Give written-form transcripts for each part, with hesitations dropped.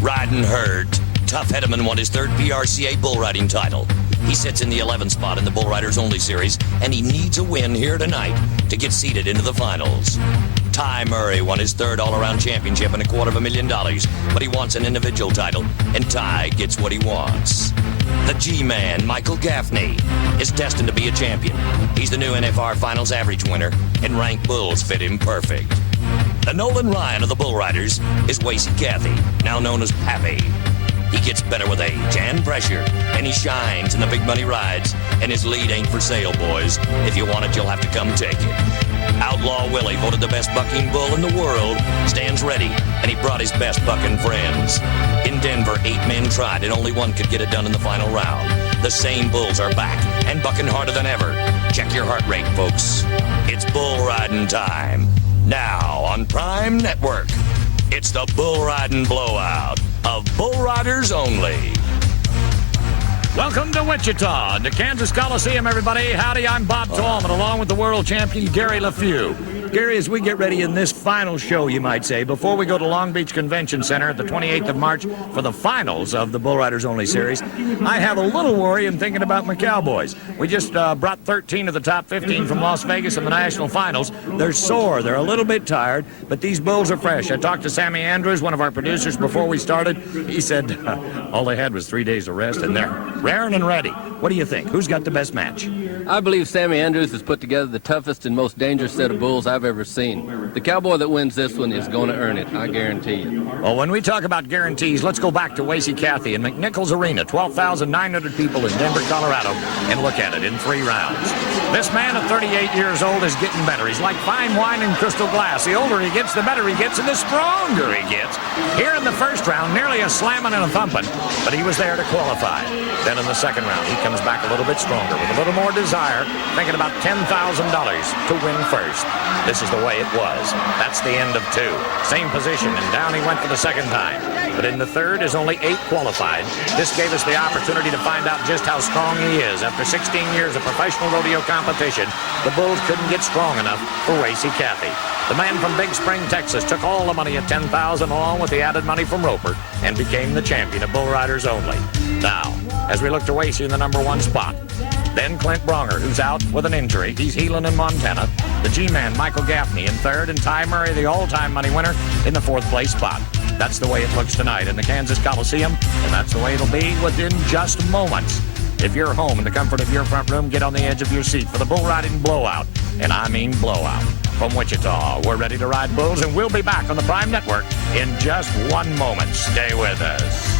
Riding herd, Tough Hedeman won his third BRCA bull riding title. He sits in the 11th spot in the Bull Riders Only Series, and he needs a win here tonight to get seeded into the finals. Ty Murray won his third all-around championship and $250,000, but he wants an individual title, and Ty gets what he wants. The G-Man, Michael Gaffney, is destined to be a champion. He's the new NFR Finals average winner, and ranked bulls fit him perfect. The Nolan Ryan of the Bull Riders is Wasey Cathy, now known as Pappy. He gets better with age and pressure, and he shines in the big money rides, and his lead ain't for sale, boys. If you want it, you'll have to come take it. Outlaw Willie, voted the best bucking bull in the world, stands ready, and he brought his best bucking friends. In Denver, 8 men tried, and only one could get it done in the final round. The same bulls are back, and bucking harder than ever. Check your heart rate, folks. It's bull riding time. Now, on Prime Network, it's the Bull Riding Blowout of Bull Riders Only. Welcome to Wichita, to Kansas Coliseum, everybody. Howdy, I'm Bob Tallman, along with the world champion, Gary Leffew. Gary, as we get ready in this final show, you might say, before we go to Long Beach Convention Center at the 28th of March for the finals of the Bull Riders Only Series, I have a little worry in thinking about my Cowboys. We just brought 13 of the top 15 from Las Vegas in the national finals. They're sore. They're a little bit tired, but these bulls are fresh. I talked to Sammy Andrews, one of our producers, before we started. He said all they had was 3 days of rest, and they're raring and ready. What do you think? Who's got the best match? I believe Sammy Andrews has put together the toughest and most dangerous set of bulls I've ever seen. The cowboy that wins this one is going to earn it, I guarantee you. Well, when we talk about guarantees, let's go back to Wasey Cathy in McNichols Arena, 12,900 people in Denver, Colorado, and look at it in 3 rounds. This man at 38 years old is getting better. He's like fine wine in crystal glass. The older he gets, the better he gets, and the stronger he gets. Here in the first round, nearly a slamming and a thumping, but he was there to qualify. Then in the second round, he comes back a little bit stronger with a little more desire, thinking about $10,000 to win first. This is the way it was. That's the end of 2. Same position, and down he went for the second time. But in the third, as only 8 qualified, this gave us the opportunity to find out just how strong he is. After 16 years of professional rodeo competition, the bulls couldn't get strong enough for Wasey Cathy. The man from Big Spring, Texas, took all the money at $10,000 along with the added money from Roper and became the champion of Bull Riders Only. Now, as we look to Wasey in the number 1 spot, then Clint Bronger, who's out with an injury. He's healing in Montana. The G-Man, Michael Gaffney, in third, and Ty Murray, the all-time money winner, in the 4th place spot. That's the way it looks tonight in the Kansas Coliseum, and that's the way it'll be within just moments. If you're home in the comfort of your front room, get on the edge of your seat for the bull riding blowout, and I mean blowout. From Wichita, we're ready to ride bulls, and we'll be back on the Prime Network in just 1 moment. Stay with us.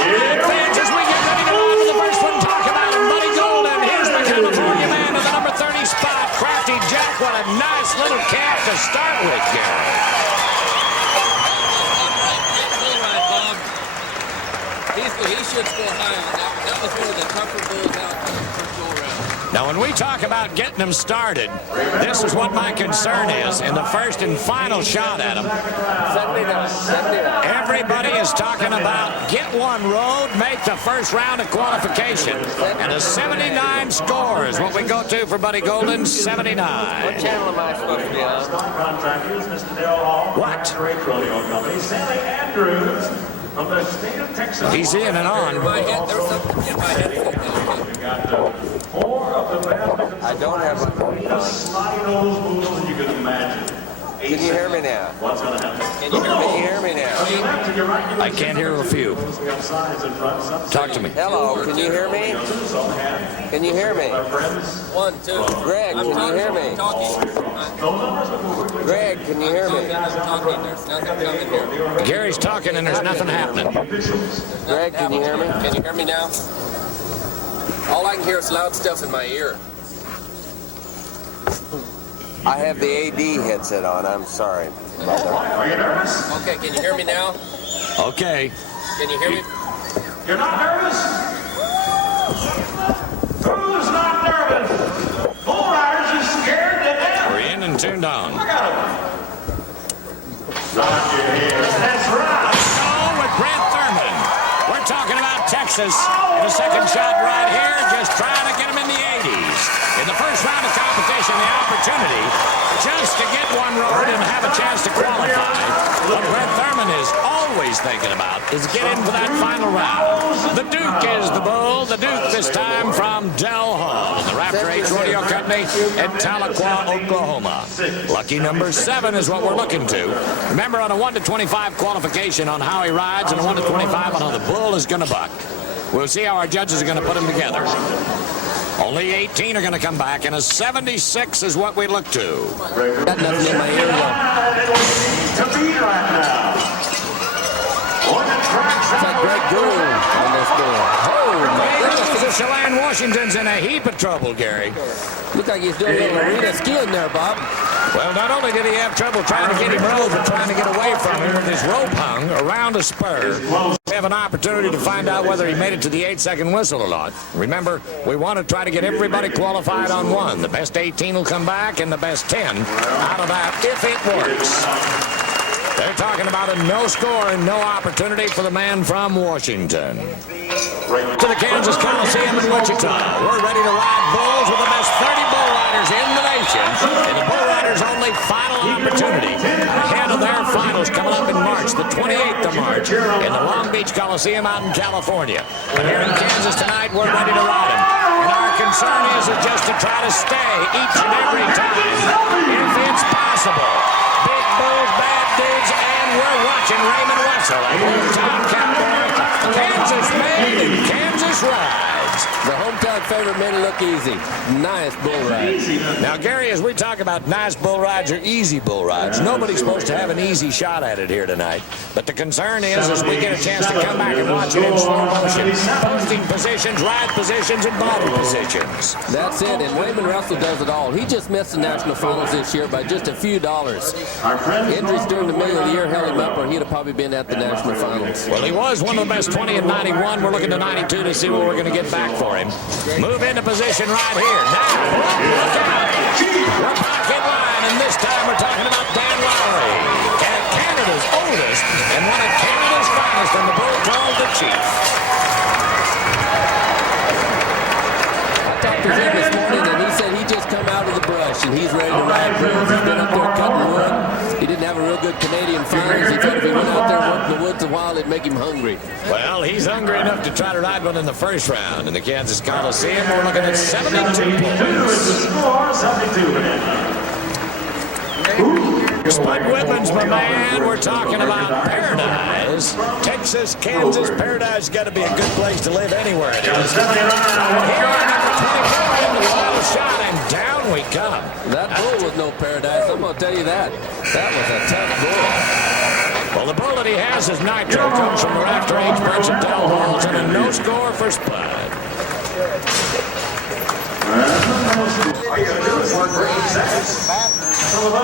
Fans, as we get ready to go to the first one, talk about him, Buddy Golden. Here's the California man to the number 30 spot. Crafty Jack, what a nice little calf to start with, Gary. He should score high on that. That was one of the tougher bulls out there in the first go-around. Now, when we talk about getting them started, this is what my concern is in the first and final shot at them. Everybody is talking about get one road, make the first round of qualification. And a 79 score is what we go to for Buddy Golden, 79. What channel am I supposed to be on? What? Sammy Andrews from the state of Texas. He's in and on. In my head, there's something in my head. We got 4 of the best. I don't have a... Sliding those bulls you can imagine. Can you hear me now? What's going to happen? Can you hear me now? I can't hear a few. Talk to me. Hello, can you hear me? Can you hear me? 1, 2. Greg, can you hear me? Greg, can you hear me? There's nothing coming here. Gary's talking and there's nothing happening. Greg, can you hear me? Can you hear me now? All I can hear is loud stuff in my ear. I have the AD headset on. I'm sorry. Are you nervous? Okay, can you hear me now? Okay. Can you hear me? You're not nervous? Who's not nervous? Bull Riders is scared to death. We're in and tuned on. Look at him. Nod your head. That's right. Oh, with Brent Thurman. We're talking about Texas. The second shot right here, just trying to get him in the 80s. In the first round of competition, the opportunity just to get one road and have a chance to qualify. What Brett Thurman is always thinking about is get in for that final round. The Duke is the bull. The Duke this time from Del Hall, the Raptor H Rodeo Company in Tahlequah, Oklahoma. Lucky number 7 is what we're looking to. Remember, on a 1 to 25 qualification on how he rides and a 1 to 25 on how the bull is going to buck. We'll see how our judges are going to put them together. Only 18 are going to come back, and a 76 is what we look to. Got nothing in my ear, though. To beat right now. On the track, It's like Greg Gould on this board. Oh, my goodness. Chelan Washington's in a heap of trouble, Gary. Looks like he's doing a little arena skiing there, Bob. Well, not only did he have trouble trying to get him rode, but trying to get away from him with his rope hung around a spur. We have an opportunity to find out whether he made it to the 8-second whistle or not. Remember, we want to try to get everybody qualified on one. The best 18 will come back, and the best 10 out of that if it works. They're talking about a no score and no opportunity for the man from Washington. To the Kansas Coliseum in Wichita. We're ready to ride bulls with the best 30 bull riders in the nation. And the bull riders' only final opportunity ahead of their finals coming up in March, the 28th of March, in the Long Beach Coliseum out in California. But here in Kansas tonight, we're ready to ride them. And our concern is just to try to stay each and every time, if it's possible. Big bulls, bad dudes, and we're watching Raymond Wetzel, a hometown cowboy. Kansas made and Kansas rides. The hometown favorite made it look easy. Nice bull ride. Now, Gary, as we talk about nice bull rides or easy bull rides, nobody's supposed to have an easy shot at it here tonight. But the concern is we get a chance to come back and watch it in slow motion. Posting positions, ride positions, and body positions. That's it, and Raymond Russell does it all. He just missed the national finals this year by just a few dollars. Injuries during the middle of the year held him up, or he'd have probably been at the national finals. Well, he was one of the best 20 in 91. We're looking to 92 to see what we're going to get back for him. Move into position right here. Now, look out. We're back in line, and this time we're talking about Dan Lowry. Canada's oldest and one of Canada's finest in the bull called the Chief. I talked to him this morning, and he said he just come out of the brush, and he's ready to ride bulls. He's been up there cutting wood. He didn't have a real good Canadian finals. He thought if he went out there and worked in the woods a while, it'd make him hungry. Well, he's hungry enough to try to ride one in the first round. In the Kansas Coliseum, we're looking at 72 points. Spud Whitman's my man. We're talking about Paradise. Texas, Kansas, Paradise got to be a good place to live anywhere it is. Here, number 24 in the final shot, and down we come. That bull was no Paradise, I'm going to tell you that. That was a tough bull. Well, the bull that he has is Nitro. Comes from the Raptor H Bunch of Del Halls, and a no score for Spud.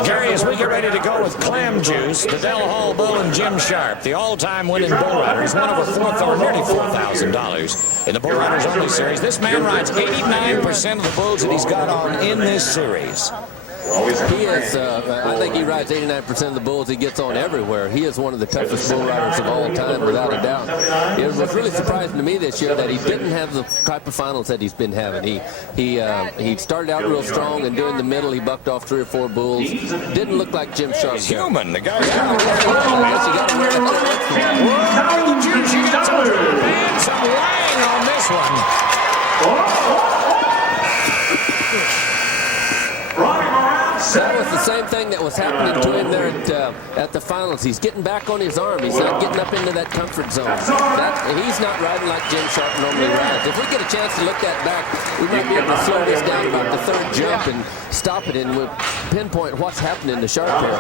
Gary, as we get ready to go with Clam Juice, the Del Hall Bull, and Jim Sharp, the all-time winning bull rider. He's won over nearly $4,000 in the Bull Riders Only Series. This man rides 89% of the bulls that he's got on in this series. He is, I think he rides 89% of the bulls he gets on everywhere. He is one of the toughest bull riders of all time, without a doubt. It was really surprising to me this year that he didn't have the type of finals that he's been having. He started out real strong, and during the middle he bucked off 3 or 4 bulls. Didn't look like Jim Sharp. Human, the guy's Whoa, the juice, you got some wang on this one. That was the same thing that was happening to him there at the finals. He's getting back on his arm. He's not getting up into that comfort zone. He's not riding like Jim Sharp normally rides. If we get a chance to look that back, we might be able to slow this down about the 3rd jump and stop it, and we'll pinpoint what's happening to Sharp here.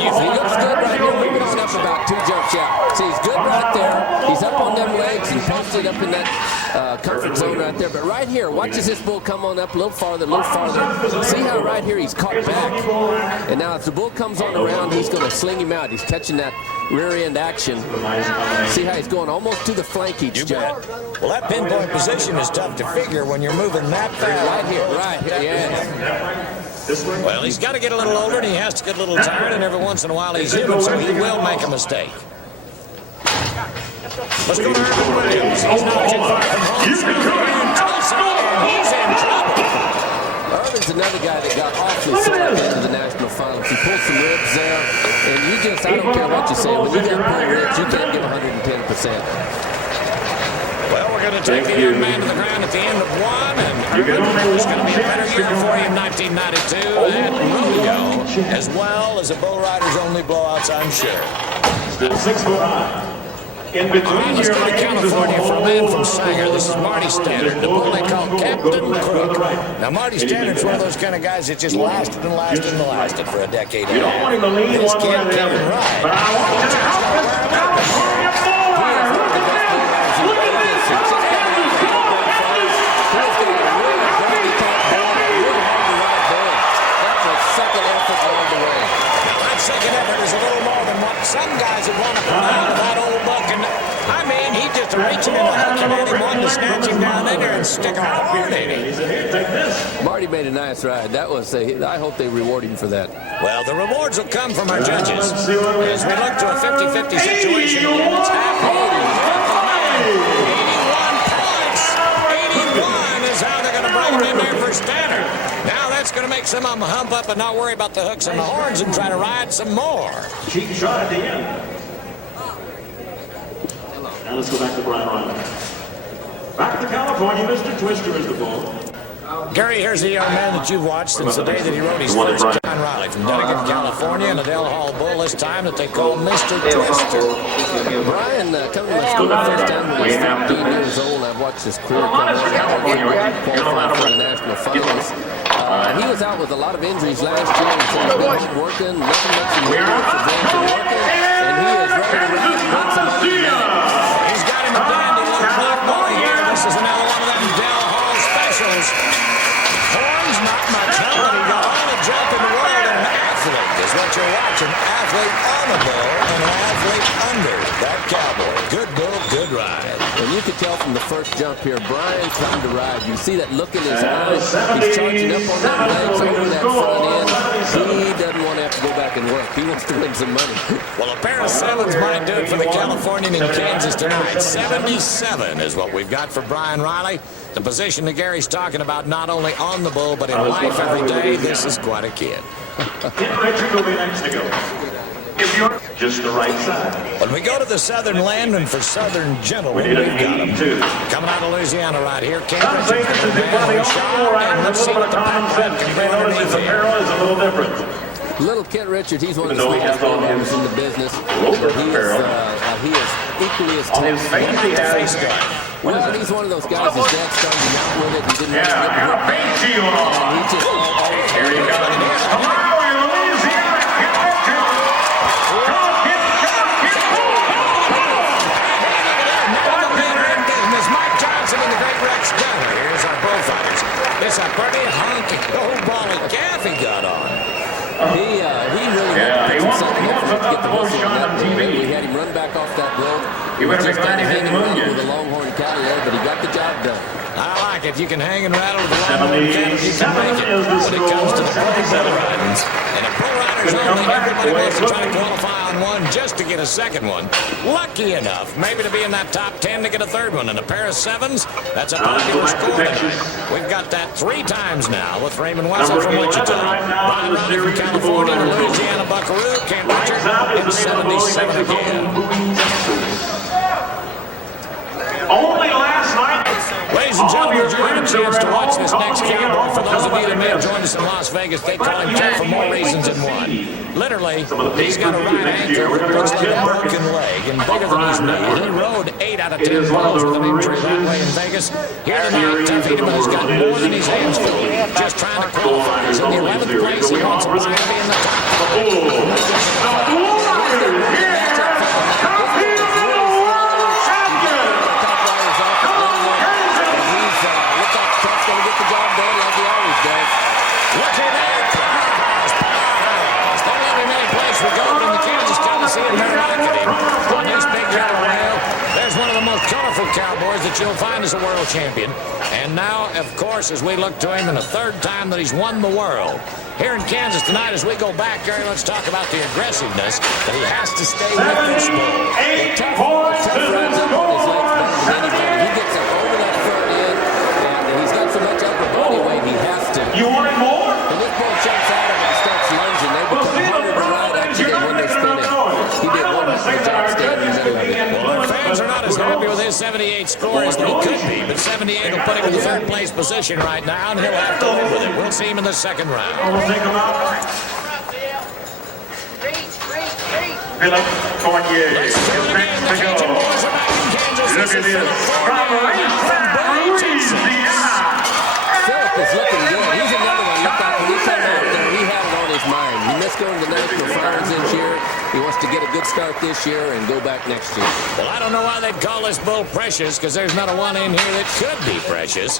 He looks good right here. We're going up about 2 jumps out. See, he's good right there. He's up on them legs and posted up in that comfort zone right there. But right here, watch as this bull come on up a little farther, See how right here he's caught back. And now if the bull comes on around, he's going to sling him out. He's catching that rear end action. See how he's going almost to the flank each jump. Well, that pinpoint position is tough to figure when you're moving that fast. Right here, yeah. Well, he's got to get a little older, and he has to get a little tired, and every once in a while he's human, so he will make a mistake. Let's go to Irvin Williams. He's not too far from home. so, and he's in trouble. Irvin's another guy that got awfully sore at the end of the national finals. He pulled some ribs there, and you just, I don't care what you say, when you got pulled ribs, you can't give 110%. Well, we're going to take the young man to the ground at the end of one, and it's going to be a better year for you in 1992 at rodeo, as well as the bull riders' only blowouts, I'm sure. Still 6 foot high. In between Let's your go to legs is a California for a man from bull. Sanger. This is Marty Standard, the bull they call Captain Crook. Now, Marty Standard's one of those kind of guys that just lasted and lasted and lasted for a decade. You don't want him to lean This one way kid or the can other. ride. But I want you to help this California bull rider. Look at this. Second effort all the way. Now, that second effort is a little more than what some guys would want to put out of that old buck. And I mean, he just reaching in the hook and at him, wanting to snatch him down in there and stick a horn in him. Marty made a nice ride. That was I hope they reward him for that. Well, the rewards will come from our judges as we look to a 50-50 situation. It's half 81 points. 81 is how they're going to bring him in there for Standard. Now that's going to make some of them hump up and not worry about the hooks and the horns and try to ride some more. Cheap shot at the end. Now let's go back to Brian Riley. Back to California, Mr. Twister is the bull. Gary, here's the young man that you've watched since the day that he rode his first John Riley from Dunnigan, California, and a Dale Hall bull this time that they call Mr. Twister. Brian, coming to my school the first time when he was 15 years old, I've watched his career come on. Qualified for the national finals. He was out with a lot of injuries last year, and so he's been home working, nothing much in the working, and he is ready to ride and win some money tonight. He's got him a dandy little black boy here. This is another one of them Dale Hall specials. Horns, not much, huh? But he got all the jump in the world, and an athlete is what you're watching. Athlete on the bull and an athlete under that cowboy. Good bull, good ride. And you could tell from the first jump here, Brian's coming to ride. You see that look in his eyes. He's charging up on that legs over that front end. He doesn't want to have to go back and work. He wants to win some money. Well, a pair of sevens might do it for the Californian in Kansas tonight. 77 is what we've got for Brian Riley. The position that Gary's talking about, not only on the bull, but in life every day. This is quite a kid. Richard will be next to go. If you're just the right side. When we go to the Southern Landman for Southern Gentlemen, We need we've got an them. 82. Coming out of Louisiana right here. Some say this is plenty on the rider, And a let's see little what bit the of common background sense. can You do may notice underneath his here. apparel is a little different. Little Kent Richard, he's one of the Even though he smallest has on bull riders his in the business. local He apparel. is equally as On his tough. face he has. Well, he's one of those guys, his dad started him out with it. He didn't Yeah, want to got a paint shield and on. he just Here you go. Tomorrow in Louisiana, Kent Richard. Come on, Kent, come on, Kent. Miss Mike Johnson and the great Rex Gunner. Here's our bullfighters. It's a pretty honky old bally calf he got on. He really Yeah, he wants something enough to get the more whistle shot on on that TV. bull. We had him run back off that rope. You better be just glad he kinda didn't hanging wound around you. with a longhorn cattle there, but he got the job done. I like it. You can hang and rattle with the Longhorn cattle. You can make it. 77 is the When it comes to the score. bull ridings. And a bull rider's Gonna come only, back everybody the way wants to it's try to looking. qualify on one just to get a second one. Lucky enough, maybe to be in that top 10 to get a third one. And a pair of sevens, that's a popular back to score tonight. Texas. We've got that 3 times now with Raymond Wessel Number from 11 Wichita. right now Brian in the Riley from series, California, the the bull Louisiana Buckaroo, Kent Lights Richard, out is and the name of the bull. He 77 makes it again. home in Texas. Only last night. Ladies and gentlemen, you're getting a chance to watch this next cowboy. For those of you that may have joined us in Las Vegas, they call him tough for more reasons than one. Literally, he's got a right ankle that looks like a broken leg and bigger than his knee. He rode 8 out of 10 balls with an injury that way in Vegas. Here tonight, Tough Eatman has got more than his hands full. Just trying to qualify. He's in the 11th place. He wants to be in the top 5. Look at that. Powerhouse. They let him any place we go in the Kansas Coliseum. They're rocking him on this big yellow rail. There's one of the most colorful cowboys that you'll find as a world champion. And now, of course, as we look to him in the 3rd time that he's won the world. Here in Kansas tonight, as we go back, Gary, let's talk about the aggressiveness that he has to stay with this bull. Tough rides up on his legs better than anybody. He gets up over that front end, and he's 78 score is that he could be, but 78 will put him in the third place position right now, and he'll have to live with it. We'll see him in the second round. We'll take him out. Philip Cornier. Let's do it again. The Cajun boys are back in Kansas. Look at this. From Louisiana. Philip is looking good. He's another one. Look like when he came out there, he had it on his mind. He missed going to the national finals this year. He wants to get a good start this year and go back next year. Well, I don't know why they'd call this bull precious, because there's not a one in here that could be precious.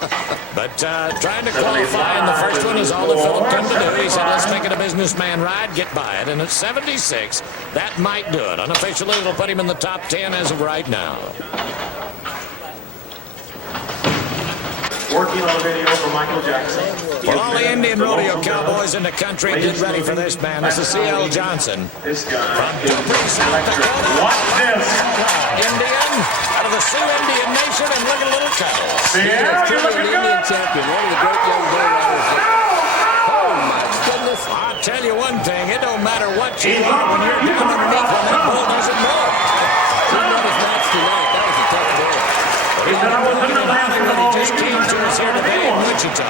But trying to qualify in the first one is all that Philip come to do. He said, let's make it a businessman ride, get by it. And at 76, that might do it. Unofficially, it'll put him in the top 10 as of right now. Working on a video for Michael Jackson. Well, all the Indian rodeo cowboys in the country get ready for this man. This is C.L. Johnson This guy. from Dupree, South Dakota. Watch this. Indian, out of the Sioux Indian Nation, and look at little cows. He is Yeah, you're truly looking an Indian good. champion. One of the great young bull riders. Oh, my goodness. I'll tell you one thing, it don't matter what you are when you're down underneath when that bull doesn't know it. He won his match tonight. That was a tough bull. He's been up with the Hollywood, he just came to us here today in Wichita.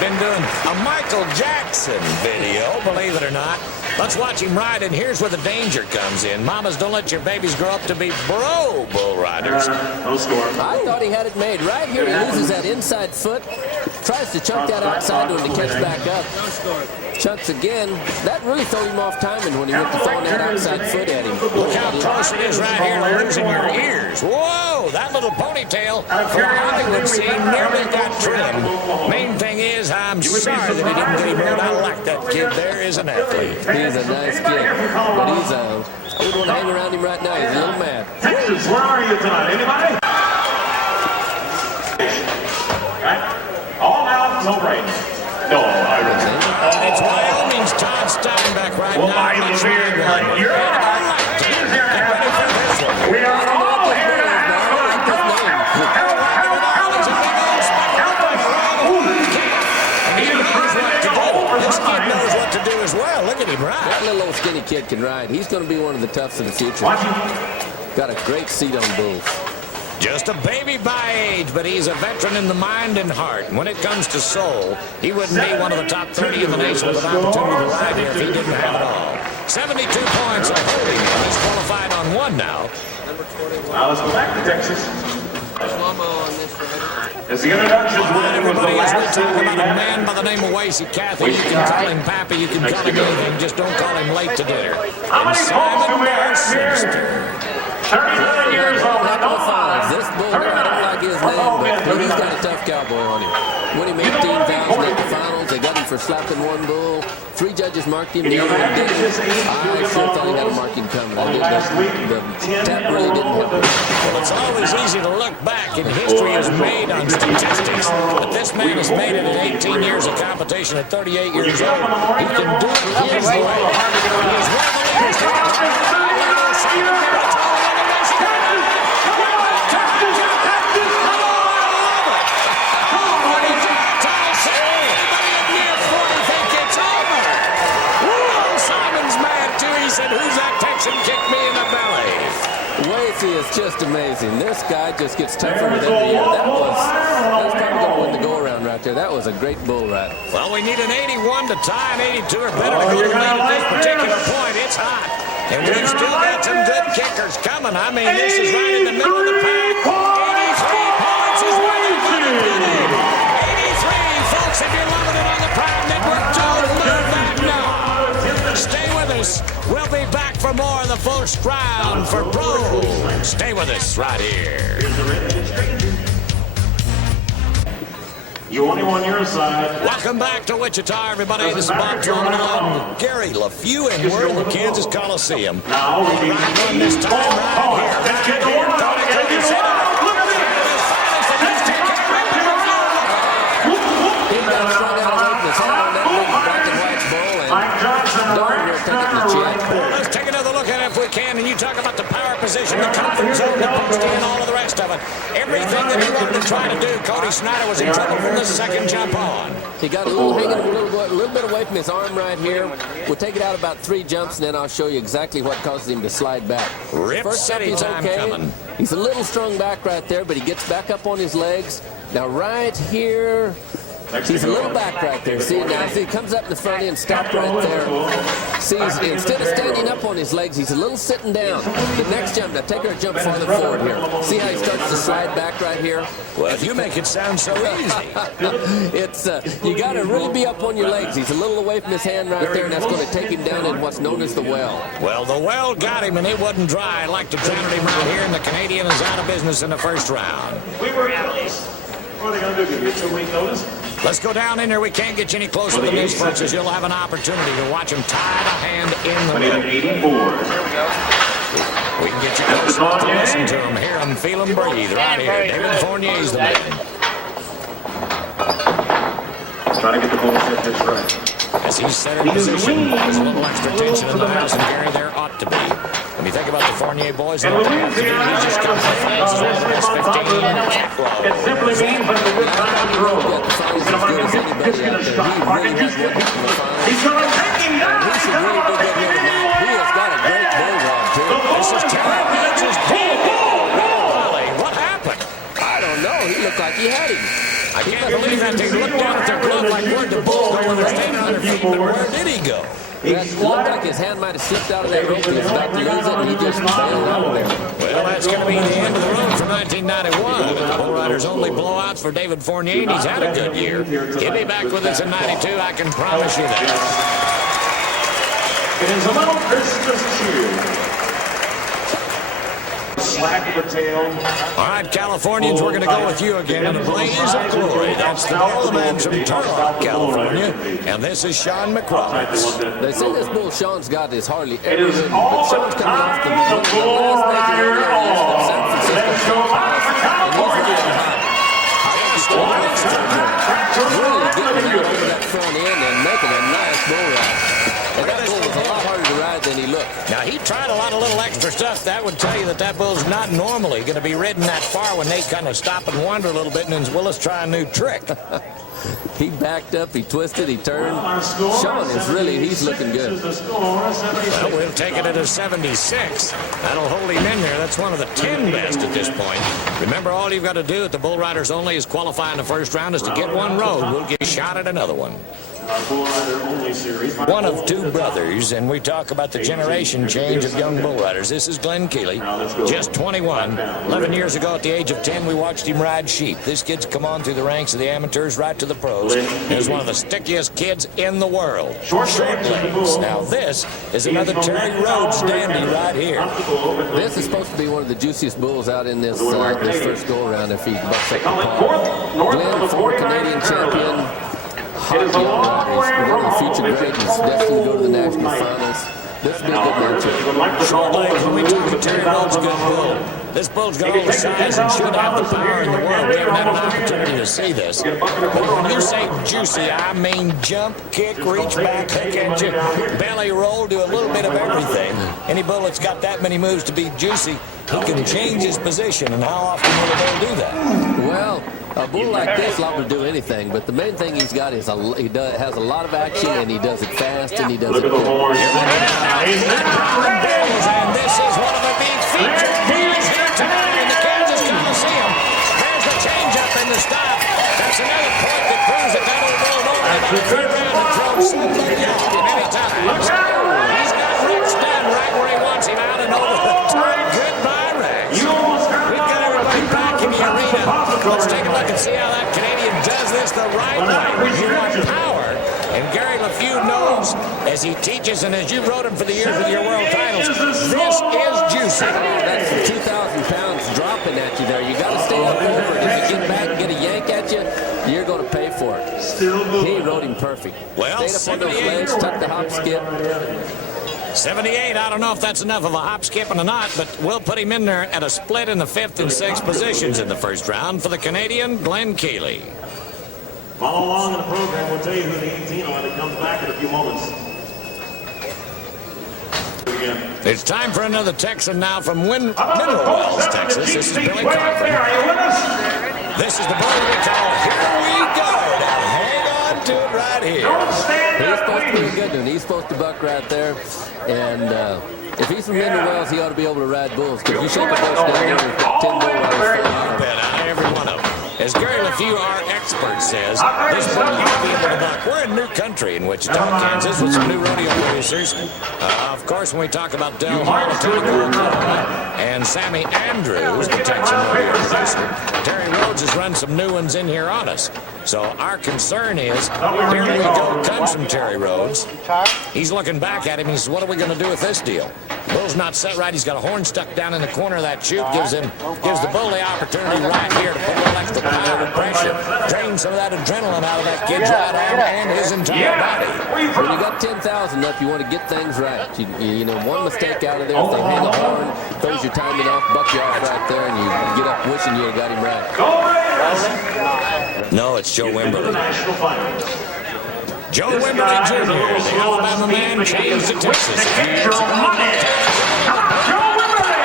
Been doing a Michael Jackson video, believe it or not. Let's watch him ride, and here's where the danger comes in. Mamas, don't let your babies grow up to be B.R.O bull riders. No score. I thought he had it made. Right here, he loses that inside foot. Tries to chunk that outside to him to catch back up. Chunks again. That really threw him off timing when he went to throwing that outside foot at him. Look how close it is right here to losing your ears. Whoa, that little ponytail for the Hollywood scene nearly got trimmed. Main thing is, I'm sorry that he didn't get him out. I like that kid. There is an athlete. He's a nice kid, but I wouldn't want to hang around him right now. He's a little mad. Texas, where are you tonight? Anybody? Right? All out, no break. No, It's Wyoming's Todd Steinbeck right well, now. I live here tonight. You're We are all here to This kid knows what to do as well. Look at him ride. That little old skinny kid can ride. He's going to be one of the toughs of the future. Watch him. Got a great seat on bulls. Just a baby by age, but he's a veteran in the mind and heart. And when it comes to soul, he wouldn't be one of the top 30 in the nation with an opportunity to ride here if he didn't have it all. 72 points are holding him. He's qualified on one now. Now let's go back to Texas. As the introductions win was the Everybody, as we last talk about a event. man by the name of Wasey Cathy, you can call him Pappy, you can call him anything, just don't call him late to dinner. How And many folks do Simon we have Narcisse. here? 39 years old. This bull, I don't like his name, but he's got a tough cowboy on him. When he made 18,000 at the finals, they got him for slapping one bull. 3 judges marked him, the other one didn't. I sure thought he had a marking coming. The tap really didn't hit him. Well, it's always easy to look back, and history is made on statistics. But this man has made it at 18 years of competition at 38 years old. He can do it his way. He is one of the leaders. He said, who's that Texan kicked me in the belly? Wasey is just amazing. This guy just gets tougher with every year. That's probably going to win the go-around right there. That was a great bull ride. Well, we need an 81 to tie, an 82 or better to go to the lead at this particular point. It's hot. And we've still got some good kickers coming. I mean, this is right in the middle of the pack. 83 points is where they're going to put it. 83, folks, if you're loving it on the Prime Network, don't move back now. Stay with us. We'll be back for more of the first round for Pro. Stay with us right here. You only on your side. Welcome back to Wichita, everybody. This is Bob Truman along with Gary Leffew, and we're in the Kansas Coliseum. Now we need Run this time right here. Let's get the one out. Look at this. He got strung out away from his head on that big black and white bull, and Mike Johnson, the darn near took it in the chin. Let's take another look at it if we can. And you talk about the power position, the comfort zone, the post and all of the rest of it. Everything that he wanted to try to do, Cody Snyder was in trouble from the second jump on. He got a little hanging a little bit away from his arm right here. We'll take it out about 3 jumps, and then I'll show you exactly what causes him to slide back. Rip First City jump, he's time okay. coming. He's a little strung back right there, but he gets back up on his legs. Now right here, he's a little back right there. See, now as he comes up in the front end, stop right there. See, instead of standing up on his legs, he's a little sitting down. The next jump, now take her a jump farther forward here. See how he starts to slide back right here? Well, you make it sound so easy. It's you got to really be up on your legs. He's a little away from his hand right there, and that's going to take him down in what's known as the well. Well, the well got him, and it wasn't dry like the tragedy right here, and the Canadian is out of business in the first round. We were at least. What are they going to do? Give you a 2-week notice? Let's go down in there. We can't get you any closer than this, folks, as you'll have an opportunity to watch him tie the hand in the rope. 84. Here we go. We can get you close enough to listen to him, hear him, feel him breathe right here. David Fournier's the man. Trying to get the ball set just right. As he's set in position, there's a little extra tension in the house, and Gary, there ought to be. When you think about the Fournier boys, and what they have to do, he's just come from France as one of the best 15 years. It simply means that it's a good time to throw. He's going to want to get this in a shot. Martin just he's going to take him down. He should really be good here tonight. He has got a great bull rod, too. This is terrible. This is Golly, what happened? I don't know. He looked like he had him. I can't believe that they looked down at their glove like, where'd the bull go? And they're standing on their feet, but where did he go? It looked like his hand might have slipped out of that rope. He was about to lose it, and he just bailed out of there. Well, that's going to be the end of the road for 1991. The Bull Riders only blowouts for David Fournier, and he's had a good year. He'll be back with us in 92, I can promise you that. It is a little Christmas cheer. Slack of the tail. All right, Californians, we're going to go with you again in a blaze of glory. That's the Bull Man from Turlock, California, and this is Sean McRoberts. They say this bull Sean's got is hardly ever ridden, but Sean's coming off the last major rodeo of San Francisco, and he's riding hot. Really getting out over that front end and making a nice bull ride. And that bull was a lot harder to ride than he looked. Now, he tried a lot of little extra stuff. That would tell you that bull's not normally going to be ridden that far when they kind of stop and wander a little bit, and then Willis try a new trick. He backed up, he twisted, he turned. Sean is really, he's looking good. Well, we'll take it at a 76. That'll hold him in there. That's one of the 10 best at this point. Remember, all you've got to do at the Bull Riders only is qualify in the first round is to get one road. We'll get a shot at another one. One of two brothers, and we talk about the generation change of young bull riders. This is Glenn Keeley, just 21. 11 years ago at the age of 10, we watched him ride sheep. This kid's come on through the ranks of the amateurs right to the pros. He's one of the stickiest kids in the world. Short legs. Now this is another Terry Rhodes dandy right here. This is supposed to be one of the juiciest bulls out in this first go-around if he bucks up the paw. Glenn, former Canadian champion. Hot young riders, one of the future greatness, destined to go to the national finals. This will be a good matchup. Short legs, when we talk about Terry Rhodes' good bull. This bull's got all the size and should have the power in the world. We haven't had an opportunity to see this. But when you say juicy, I mean jump, kick, reach back, hook at you, belly roll, do a little bit of everything. Any bull that's got that many moves to be juicy, he can change his position. And how often will a bull do that? Well, a bull like this liable to do anything, but the main thing he's got is has a lot of action, and he does it fast, and he does it good. And this is one of the big featured bulls here tonight in the Kansas Coliseum. There's the changeup in the stop. That's another point that proves that old bull knows about a third round and throws somebody off at any time. He's got Rex done right where he wants him out and over the top. Goodbye, Rex. We've got everybody back in the arena. Let's take a look and see how that Canadian does this the right way. When you want power, and Gary Leffew knows, as he teaches and as you rode him for the years with your world titles, this is juicy. That's 2,000 pounds dropping at you there. You got to stay up over it. If you get back and get a yank at you, you're going to pay for it. He rode him perfect. Well, stayed up on those legs, tucked the hop skip. 78, I don't know if that's enough of a hop, skip, and a knot, but we'll put him in there at a split in the 5th and 6th positions in the first round for the Canadian, Glenn Keeley. Follow along in the program. We'll tell you who the 18 on when it comes back in a few moments. It's time for another Texan now from Mineral Wells, Texas. This is Billy Cochran. This is the bull we call Here We Go. Now hang on right to it right here. He's supposed to be a good one. He's supposed to buck right there. And if he's from Mineral Wells, he ought to be able to ride bulls. Because you shake a bush down there, he's got 10 bull riders. You bet, every one of them. As Gary Leffew, our expert, says, this bull ought to be able to buck. We're in new country in Wichita, Kansas, with some new rodeo producers. Of course, when we talk about Del Hall, and Sammy Andrews, the Texan rodeo producer, Terry Rhodes has run some new ones in here on us. So our concern is, here we go, comes from Terry Rhodes. He's looking back at him. He says, what are we going to do with this deal? Bull's not set right. He's got a horn stuck down in the corner of that chute. Gives the bull the opportunity right here to put a little extra power and pressure. Drain some of that adrenaline out of that kid's right arm and his entire body. When you got 10,000 up, you want to get things right. You know, one mistake out of there, if they hang a horn, throws your timing off, buck you off right there, and you get up wishing you had got him right. No, it's Joe Wimberly. Joe Wimberly Jr., the Alabama man, changed to Texas. Get your money. Joe Wimberly.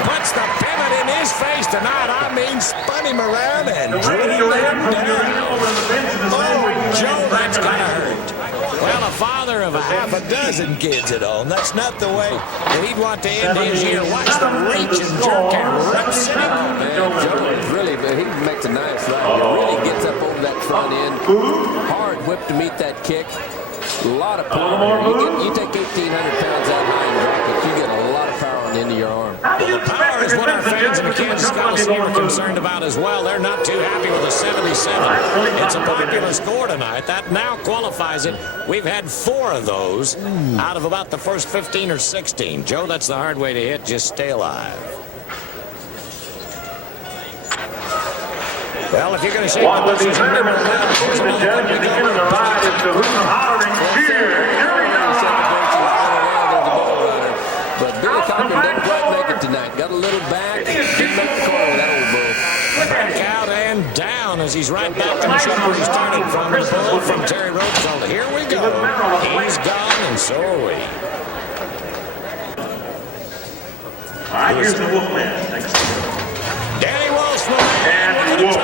Puts the pivot in his face tonight. I mean, spun him around and drilled him down. Oh, Joe, that's gotta hurt. Well, a father of a half a dozen kids at home, that's not the way that he'd want to end his year. Watch the reach and jerk and reps it. Joe is really, he makes a nice ride. He really gets up over that front end. Hard whip to meet that kick. A lot of power. You take 1,800 pounds out high and drop it, you get a lot of power on the end of your arm. Well, the power is what our fans in the Kansas Coliseum are concerned about as well. They're not too happy with a 77. It's a popular score tonight. That now qualifies it. We've had 4 of those out of about the first 15 or 16. Joe, that's the hard way to hit. Just stay alive. Well, if you're going to shake the bushes and remember that, The judge at the end of the ride is the Hoosier hollering cheer. Here we go. But Billy Cochran didn't quite make it tonight. Got a little back. Didn't make the corner with that old bull. Back out and down as he's right back to the show where he started from. The bull from Terry Rhodes called, here we go. He's gone and so are we. All right, here's the Wolfman. Thanks. Danny Walsh from the Wolf.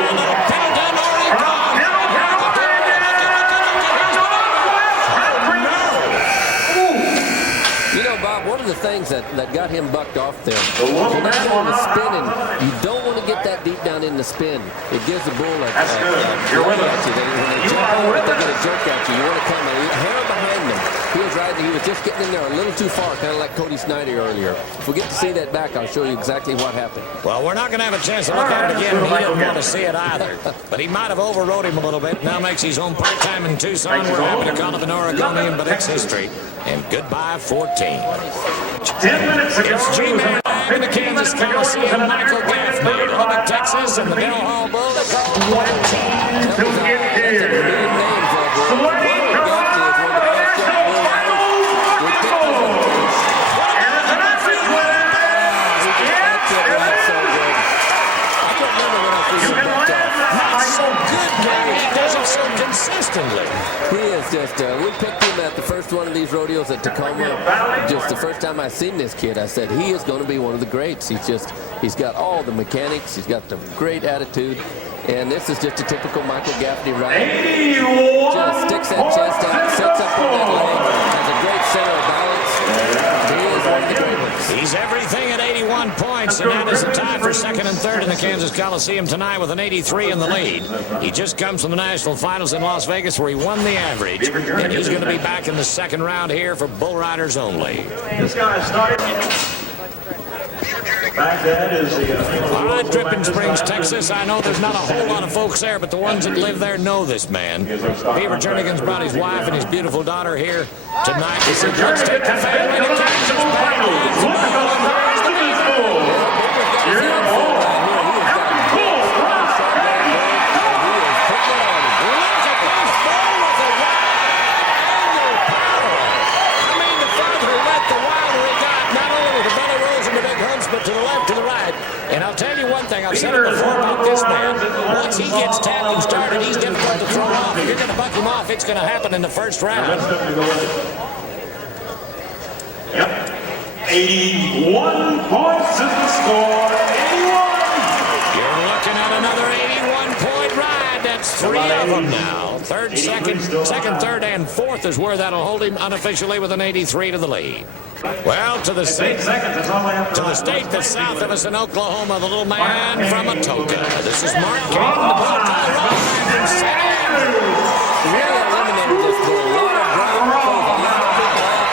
One of the things that got him bucked off there, when that bull was spinning, you don't want to get that deep down in the spin. It gives the bull a That's good. You're with us. When they jump over it, they get a jerk at you. You want to come a hair behind them. He was riding, he was just getting in there a little too far, kind of like Cody Snyder earlier. If we get to see that back, I'll show you exactly what happened. Well, we're not going to have a chance to look at it again. He didn't want to see it either. But he might have overrode him a little bit. Now makes his home part-time in Tucson. We're happy to call it an Oregonian, but it's history. And goodbye, 14. 10 minutes ago. It's G-Man in the Kansas Coliseum, Michael Gaffney, Lubbock, Texas, and the Del Hall Bull. To get here. Sweaty Colorado National Final Bull. And it's an epic winner. Yes, it is. You can laugh. Not so good, Gary. He does it so consistently. He is just, we picked him at the first one of these rodeos at Tacoma. Just the first time I seen this kid, I said, he is going to be one of the greats. He's got all the mechanics. He's got the great attitude. And this is just a typical Michael Gaffney ride. Just sticks that chest out, sits up on that leg, has a great center of balance. He is one of the great ones. He's everything at 81 points, and that is a tie for second and third in the Kansas Coliseum tonight with an 83 in the lead. He just comes from the national finals in Las Vegas where he won the average, and he's going to be back in the second round here for bull riders only. This guy started. Back that is the All right, Dripping Springs, Texas. I know there's not a whole lot of folks there, but the ones that live there know this man. Beaver Jernigan's brought his wife and his beautiful daughter here tonight. He said, let's take the family to Kansas. But to the left, to the right. And I'll tell you one thing, I've said it before about this man. Once he gets tapped and started, he's difficult to throw off. If you're going to buck him off, it's going to happen in the first round. 81 points is the score. 81. You're looking at another 81-point ride. That's 3 of them now. Second, third, and fourth is where that'll hold him unofficially with an 83 to the lead. Well, to the state that's south of us in Oklahoma, the little man from Atoka. This is Mark King, the Colorado from San Andrews. Really eliminated this bull. A lot of ground, a lot of people out.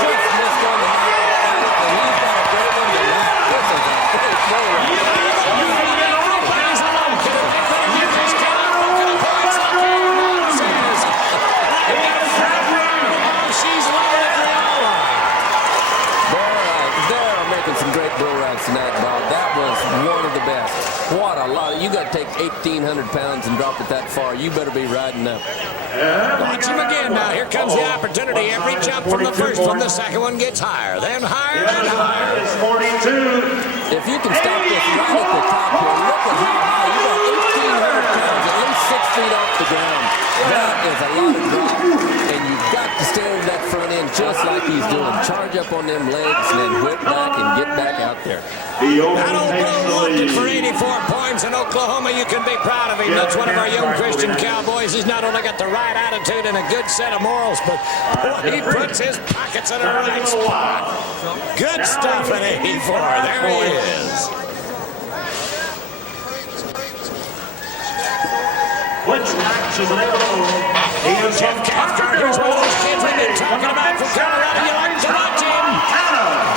Just missed on the mark. And he's got a great one to lap. This is a great bull ride. Everybody's alone. Can it be better than this guy? Look at the points up there. Mom says. She's loving it for all right. They're making some great bull rides tonight, Bob. That was one of the best. What a lot. You got to take 1,800 pounds and drop it that far. You better be riding up. Watch him again now. Here comes the opportunity. Every jump from the first one, the second one gets higher. Then higher and higher. 42. If you can stop this right at the top here, look at how high. You got 1,800 pounds, at least 6 feet off the ground. That is a lot of drop. And you've got to stay over that front end just like he's doing. Charge up on them legs and then whip back and get back out there. That old bull walked it for 84 points in Oklahoma. You can be proud of him. That's one of our young Christian cowboys. He's not only got the right attitude and a good set of morals, but boy, he puts his pockets in the right spot. Good stuff at 84. There he is. Which matches an arrow. Jeff Cathcart, here's one of those kids we've been talking about from Colorado. You like to watch him?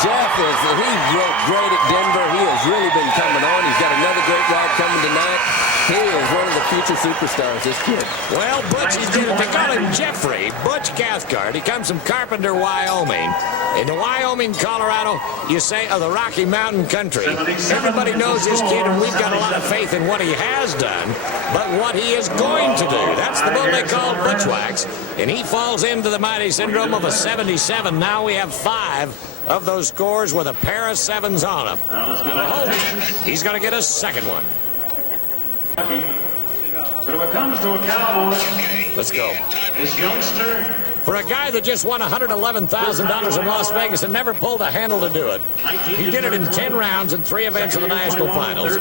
Jeff he rode great at Denver. He has really been coming on. He's got another great ride coming tonight. He is one of the future superstars, this kid. Well, Butch, they call him Jeffrey, Butch Cathcart. He comes from Carpenter, Wyoming. In the Wyoming, Colorado, you say, of the Rocky Mountain country. Everybody knows this kid, and we've got a lot of faith in what he has done, but what he is going to do. That's the bull they call Butchwax, and he falls into the mighty syndrome of a 77. Now we have 5 of those scores with a pair of 7s on them. Now, he's going to get a second one. But when it comes to a cowboy, Let's go. this youngster, For a guy that just won $111,000 in Las Vegas and never pulled a handle to do it, he did it in 10 rounds in 3 events of the National Finals.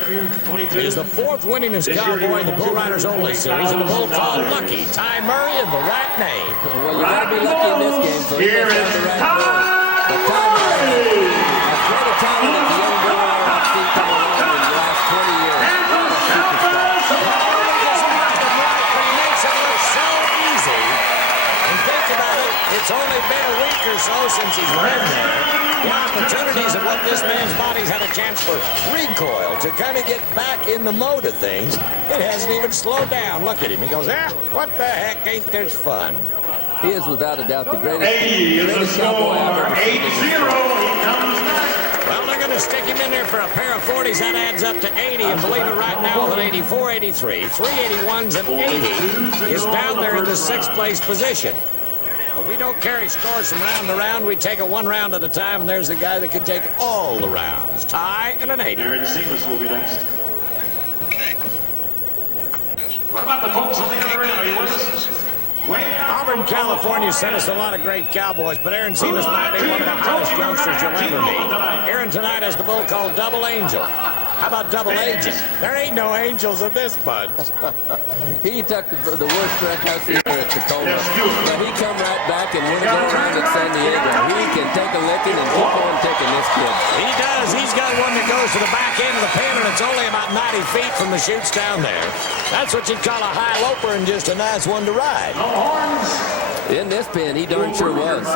He is the 4th winningest cowboy in the Bull Riders Only Series in a bull called Lucky. Ty Murray and the right name. Well, you got to be lucky in this game, so you got to have the right bull. But Ty Murray, as great a talent as the young bull rider I've seen come along in the last 20 years. It's only been a week or so since he's been there. The opportunities of what this man's body's had a chance for recoil to kind of get back in the mode of things. It hasn't even slowed down. Look at him. He goes, what the heck, ain't this fun? He is without a doubt the 80 is the greatest cowboy I've score. ever 8-0, seen. he comes back. Well, they're going to stick him in there for a pair of 40s. That adds up to 80, and believe it right now with an 84, 83. 381s and 80 is down there in the 6th place position. But we don't carry scores from round to round. We take it 1 round at a time, and there's the guy that can take all the rounds. Ty and an 80. Aaron Seamus will be next. What about the folks on the other end? Are you with us? Auburn, California sent us a lot of great cowboys, but Aaron Seamus might be one of the hottest youngsters you'll ever meet. Aaron tonight has the bull called Double Angel. How about Double Agent? There ain't no angels in this bunch. He took the worst wreck I've seen here at Tacoma. But he come right back and win a go around at San Diego. He can take a licking and keep on ticking, this kid. He does. He's got one that goes to the back end of the pen, and it's only about 90 feet from the chutes down there. That's what you'd call a high loper and just a nice one to ride. In this pen, he darn sure was.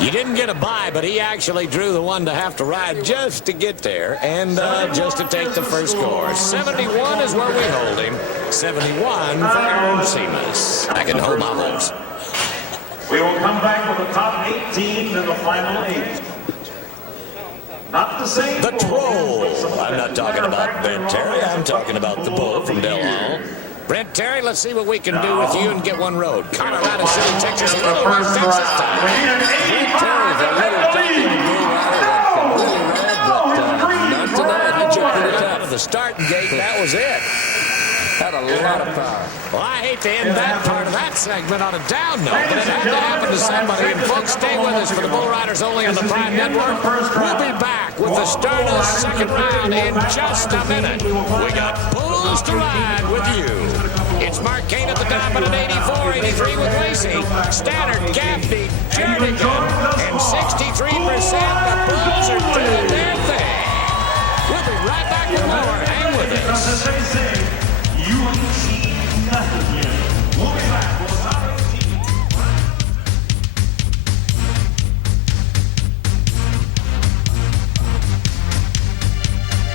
You didn't get a bye, but he actually drew the one to have to ride just to get there and just to take the first score. 71 is where we hold him. 71 for Aaron Seamus. I can hold my horse. We will come back with the top 18 in the final 8. Not the same. The Troll. I'm not talking about Ben Terry. I'm talking about the bull from Del Hall. Brent Terry, let's see what we can do with you and get one rode. Colorado City, Texas, a little West Texas time. Brent Terry's a little talking bull rider that can really ride, but not tonight. He jumped pretty Out tough. of the starting gate, that was it. Had a lot of power. Well, I hate to end that part of that segment on a down note, but it had to happen to somebody. And folks, stay with us for the Bull Riders only on the Prime Network. We'll be back with the start of the second round in just a minute. We got Bulls to ride with you. It's Mark Kane at the top at an 84-83 with Lacey, Stannard, Gaffney, Jernigan, and 63%. The Bulls are doing their thing. We'll be right back with more. Hang with us. As they say, you ain't seen nothing yet. We'll be back with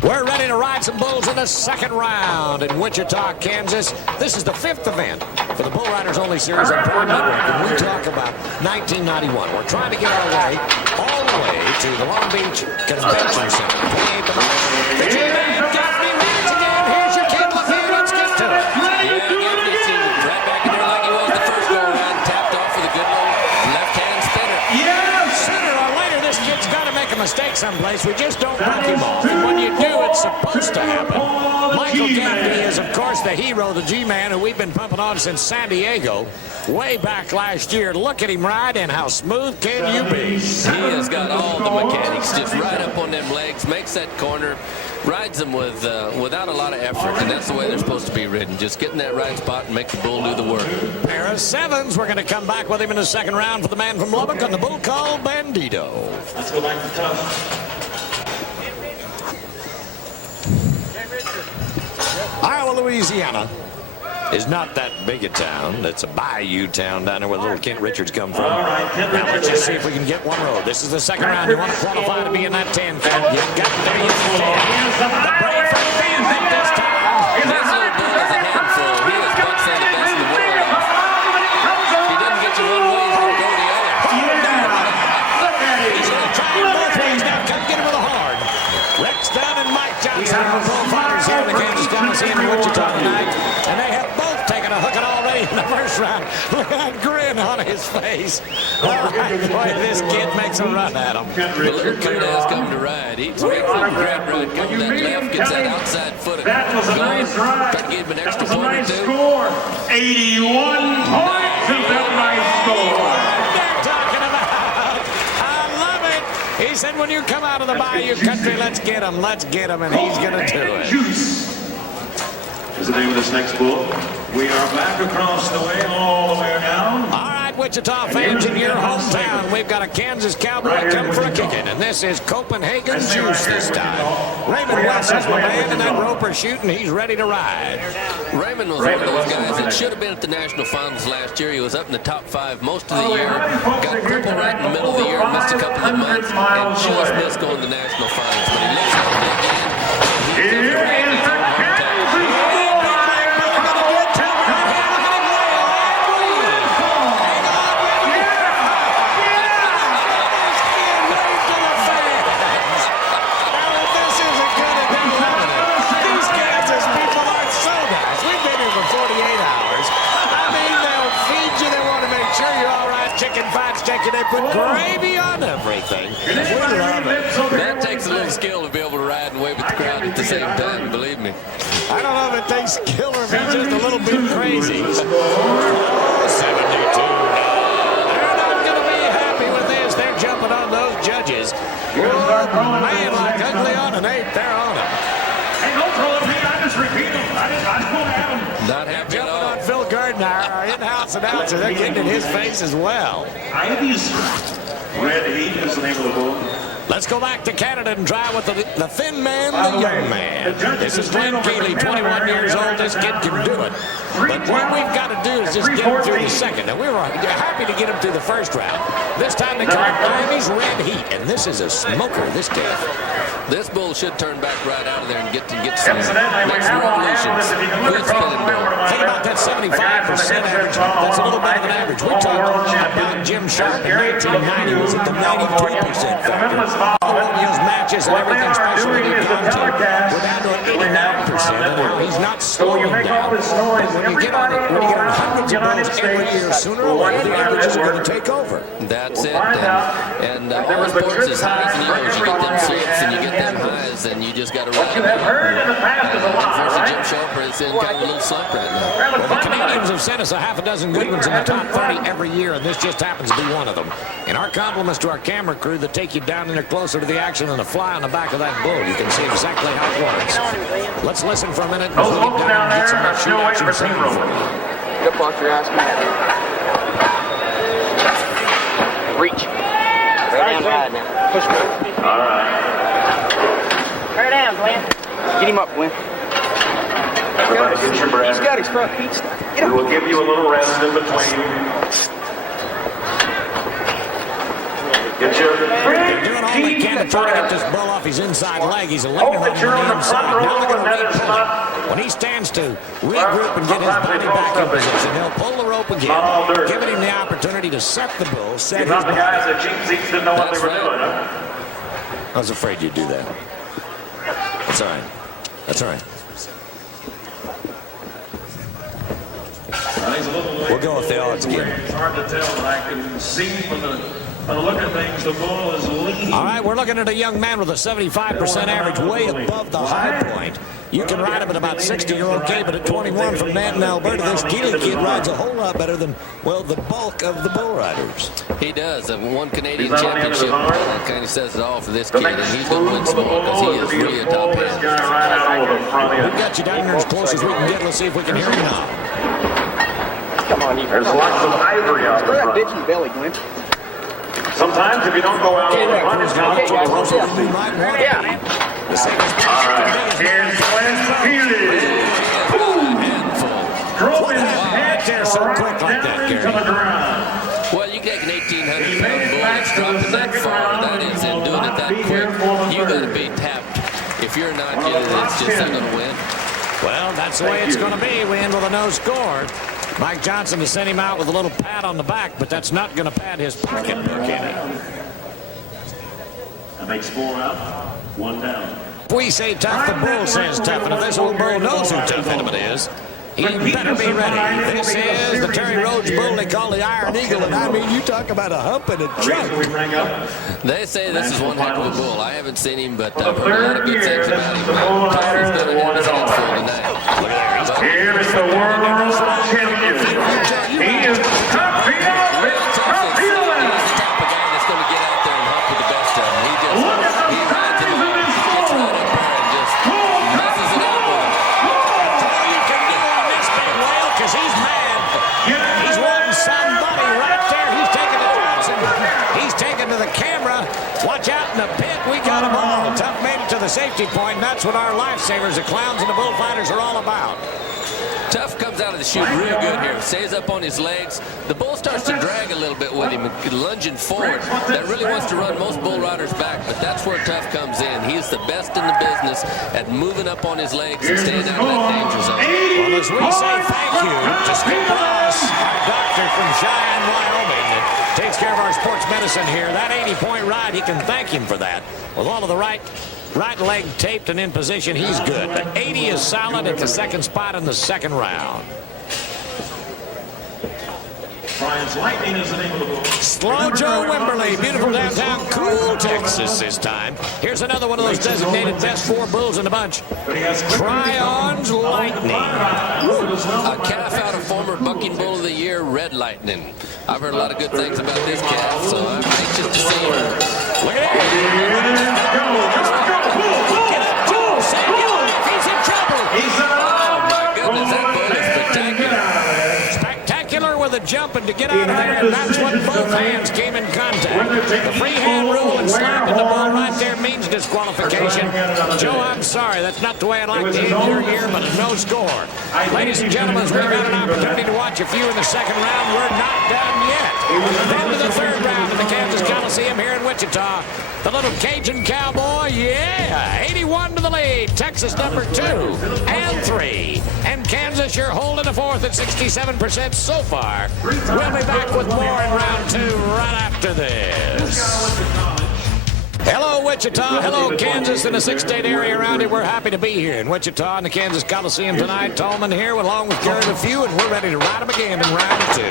We're ready to ride some bulls in the second round in Wichita, Kansas. This is the 5th event for the Bull Riders Only series on Prime Network. And we talk about 1991. We're trying to get our way all the way to the Long Beach Convention Center. 28th of March. The G-Man Gaffney rides again. Here's your kid, Leffew. Let's get to it. Yeah, Gaffney's right back in there like he was the first go-around. Tapped off with a good old left-hand spinner. Sooner or later, this kid's got to make a mistake someplace. We just don't knock him off. And when you do, it's supposed to happen. Michael Gaffney is, of course, the hero, the G-Man, who we've been pumping on since San Diego way back last year. Look at him ride, and how smooth can you be? He has got all the mechanics, just right up on them legs, makes that corner, rides them with without a lot of effort, and that's the way they're supposed to be ridden. Just get in that right spot and make the bull do the work. Pair of sevens. We're going to come back with him in the second round for the man from Lubbock on the bull called Bandito. Let's go back to tough. Iowa, Louisiana is not that big a town. It's a bayou town down there where little Kent Richards come from. Now let's just see if we can get one road. This is the second round. You want to qualify to be in that 10 count. You've got to be in the 10. The brave for the bandit this time. This little bull is a handful. He is bucks on the best in the world. If he doesn't get you one way, he's going to go the other. He's going to try it both ways now. Come get him with a hard. Rex Dunn and Mike Johnson are bull fighters here in the Kansas Coliseum in Wichita tonight. And they have both taken a hooking already in the first round. Look at that grin on his face. All right, boy, this kid makes a run at him. The little coon has come to ride. He's waiting for the grab ride. Comes that left, gets that outside foot. That was a nice ride. Try to give him an That extra was a point or nice two. score. 81 points is that nice score. They're talking about. I love it. He said, when you come out of the bayou country, let's get him. Let's get him, and he's going to do it. Juice is the name of this next bull. We are back across the way, all the way down. All right, Wichita fans, in your hometown, we've got a Kansas cowboy coming for a kicking, and this is Copenhagen Juice this time. Raymond Wessels, my man, and that roper shooting, he's ready to ride. Raymond was one of those guys that should have been at the national finals last year. He was up in the top 5 most of the year. Got crippled right in the middle of the year, missed a couple of months, and just missed going to national finals. But he looks like that man. Here is the Kansas They put gravy on everything. We love it. That takes a little skill to be able to ride and wave at the crowd at the same time, believe me. I don't know if it takes skill or if he's just a little bit crazy. 72 now. They're not going to be happy with this. They're jumping on those judges. Oh, man, like ugly on an 8, they're on it. Hey, don't throw it, man. I just repeat them. I just want to have them. Not happy at Jumping all. on Phil Gardner, our in-house announcer. They're getting in his face as well. Ivy's Red Heat is the name of the bull. Let's go back to Canada and try with the thin man, the young man. This is Glenn Keeley, 21 years old. This kid can do it. But what we've got to do is just get him through the second. And we were happy to get him through the first round. This time they call it Ivy's Red Heat. And this is a smoker, this kid. This bull should turn back right out of there and get some Incidentally, we next have on revolutions. average, if you can look Good across spinning the bull. board, Think about that 75% average. That's a little better than average. We talked about Jim Sharp in 1990 was at the 92% factor. Romeo's matches and everything special that he's gone to, we're down to an 89%. And he's not slowing down. But when you get on hundreds of balls every year, sooner or later, the averages are going to take over. That's it. And all sports is highs and lows. You get them slips and you get them highs. is, and you just got to What you have heard in the past is a Unfortunately, lie. Jim Sharper is in kind of a little slump right now. Well, the Canadians have sent us a half a dozen good ones in the top 30 every year, and this just happens to be one of them. And our compliments to our camera crew that take you down in there closer to the action than a fly on the back of that bull. You can see exactly how it works. Let's listen for a minute and Those we'll folks get down down and get there some are more still shoot waiting action for team for you. roll. Good luck, you're asking. Reach. Right down right now. Push me. All right. Turn it down, Glenn. Get him up, Glenn. Everybody get your breath. He's got his front feet stuck. Get We him. will give you a little rest in between. Get your They're doing all they can to try to get this bull off his inside leg. He's eliminating Hope that him you're on on the the front inside. row Now they're and that going to is repull not- him. When he stands to regroup and get his body back in position, they'll pull the rope Not all again, dirt. giving him the opportunity to set the bull, set You're his not the body. guys that cheap seats didn't know what they That's were right. doing, huh? I was afraid you'd do that. That's all right. That's all right. We'll go with the odds again. It's hard to tell, but I can see from the look of things, the bull is lean. All right, we're looking at a young man with a 75% average, way above the high point. You can ride him at about 60, you're okay, but at 21 from Manton, Alberta, this Geely kid rides a whole lot better than, well, the bulk of the bull riders. He does. One Canadian He's on the end of championship. his arm. That kind of says it all for this The kid, and next he's going to win move for some the more because bull he is is to really a pull top this end. guy right out over the front We've end. got you down there as close as we can get. Let's see if we can hear you now. Come on, you. There's lots of ivory out Throw the that bitch front. in the belly, Glenn. Sometimes if you don't go out over the front, it's going to Okay, guys. Also, you might want to Yeah. the safest All right, here's Glenn Healy. Drove his head there so right quick like that, down into Gary. the ground. Well, you take an 1,800-pound He made it bull back that's to the dropping that second far. round That is, and and doing it that will not be here quick, for the you got to third. be tapped. If you're not One of getting the it, it's top just not 10. going to win. Well, that's the way Thank it's you. going to be. We end with a no score. Mike Johnson has sent him out with a little pat on the back, but that's not going to pad his pocketbook any. That makes 4 out, 1 down. If we say tough, the bull says tough, and if this old bull knows who Tough Edmund is, he better be ready. This is the Terry Rhodes bull they call the Iron Eagle, and I mean, you talk about a hump and a Reason we trunk. bring up They say this is one heck of a bull. I haven't seen him, but For I've the heard a lot of third good year, things this about is him. the bull Tough rider is that going to won hit it his all. hands full tonight. Here is the world champion. He is Tough Edmund. Tough He's Edmund. the type of guy that's going to get out there and hump with the best of them. He just Look at the he rides them size all. of his Gets right up there and just messes it up with them. All you can do on this big whale, because he's mad. He's wanting somebody right there. He's taking to Johnson. He's taking to the camera. Watch out in the pit. We got them all. Tough made it to the safety point, and that's what our lifesavers, the clowns and the bullfighters, are all about. Tough comes out of the chute real good here. Stays up on his legs. The bull starts to drag a little bit with him, lunging forward. That really wants to run most bull riders back, but that's where Tough comes in. He's the best in the business at moving up on his legs and staying out of that danger zone. Well, as we say thank you to Skip Ross, our doctor from Cheyenne, Wyoming, that takes care of our sports medicine here. That 80-point ride, he can thank him for that. With all of the right leg taped and in position, he's good. But 80 is solid at the second spot in the second round. Brian's Lightning is the name of the bull. Slow Joe Wimberly, beautiful downtown Cool, Texas this time. Here's another one of those designated best 4 bulls in the bunch. Tryon's Lightning. A calf out of former Bucking Bull of the Year, Red Lightning. I've heard a lot of good things about this calf, so I'm anxious to see him. Look at that. Get up, Joe. Save your life. He's in trouble. Oh my goodness, that bull is spectacular. Spectacular with a jump and to get out of there, and that's what both hands came in contact. The free hand rule and slapping the ball right there means disqualification. Joe, I'm sorry. That's not the way I'd like to end your year, but a no score. Ladies and gentlemen, as we've got an opportunity to watch a few in the second round, we're not done yet. Then to the third round of the Kansas Coliseum here in Wichita. The little Cajun cowboy, yeah, 81 to the lead. Texas number 2 and 3. And Kansas, you're holding the fourth at 67% so far. We'll be back with more in round 2 right after this. Hello, Wichita. Hello, Kansas, and the six-state area around it. We're happy to be here in Wichita in the Kansas Coliseum tonight. Tallman here along with Gary Leffew, and we're ready to ride him again in round 2.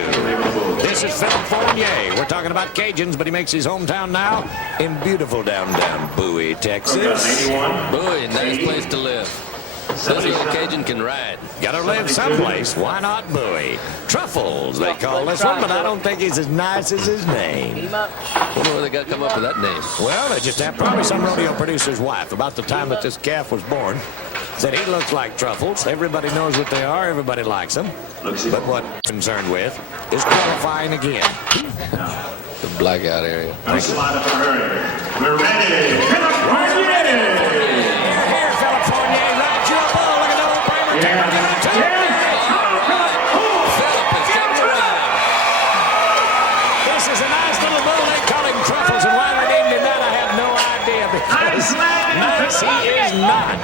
This is Philip Fournier. We're talking about Cajuns, but he makes his hometown now in beautiful downtown Bowie, Texas. Bowie, nice place to live. This little Cajun can ride. Gotta live someplace. Why not Bowie? Truffles, they call this one, but I don't think he's as nice as his name. I wonder where they got to come up with that name. Well, they just have probably some rodeo producer's wife. About the time that this calf was born, said he looks like Truffles. Everybody knows what they are. Everybody likes them. But what I'm concerned with is qualifying again. The blackout area. We're ready. Nice, he is not.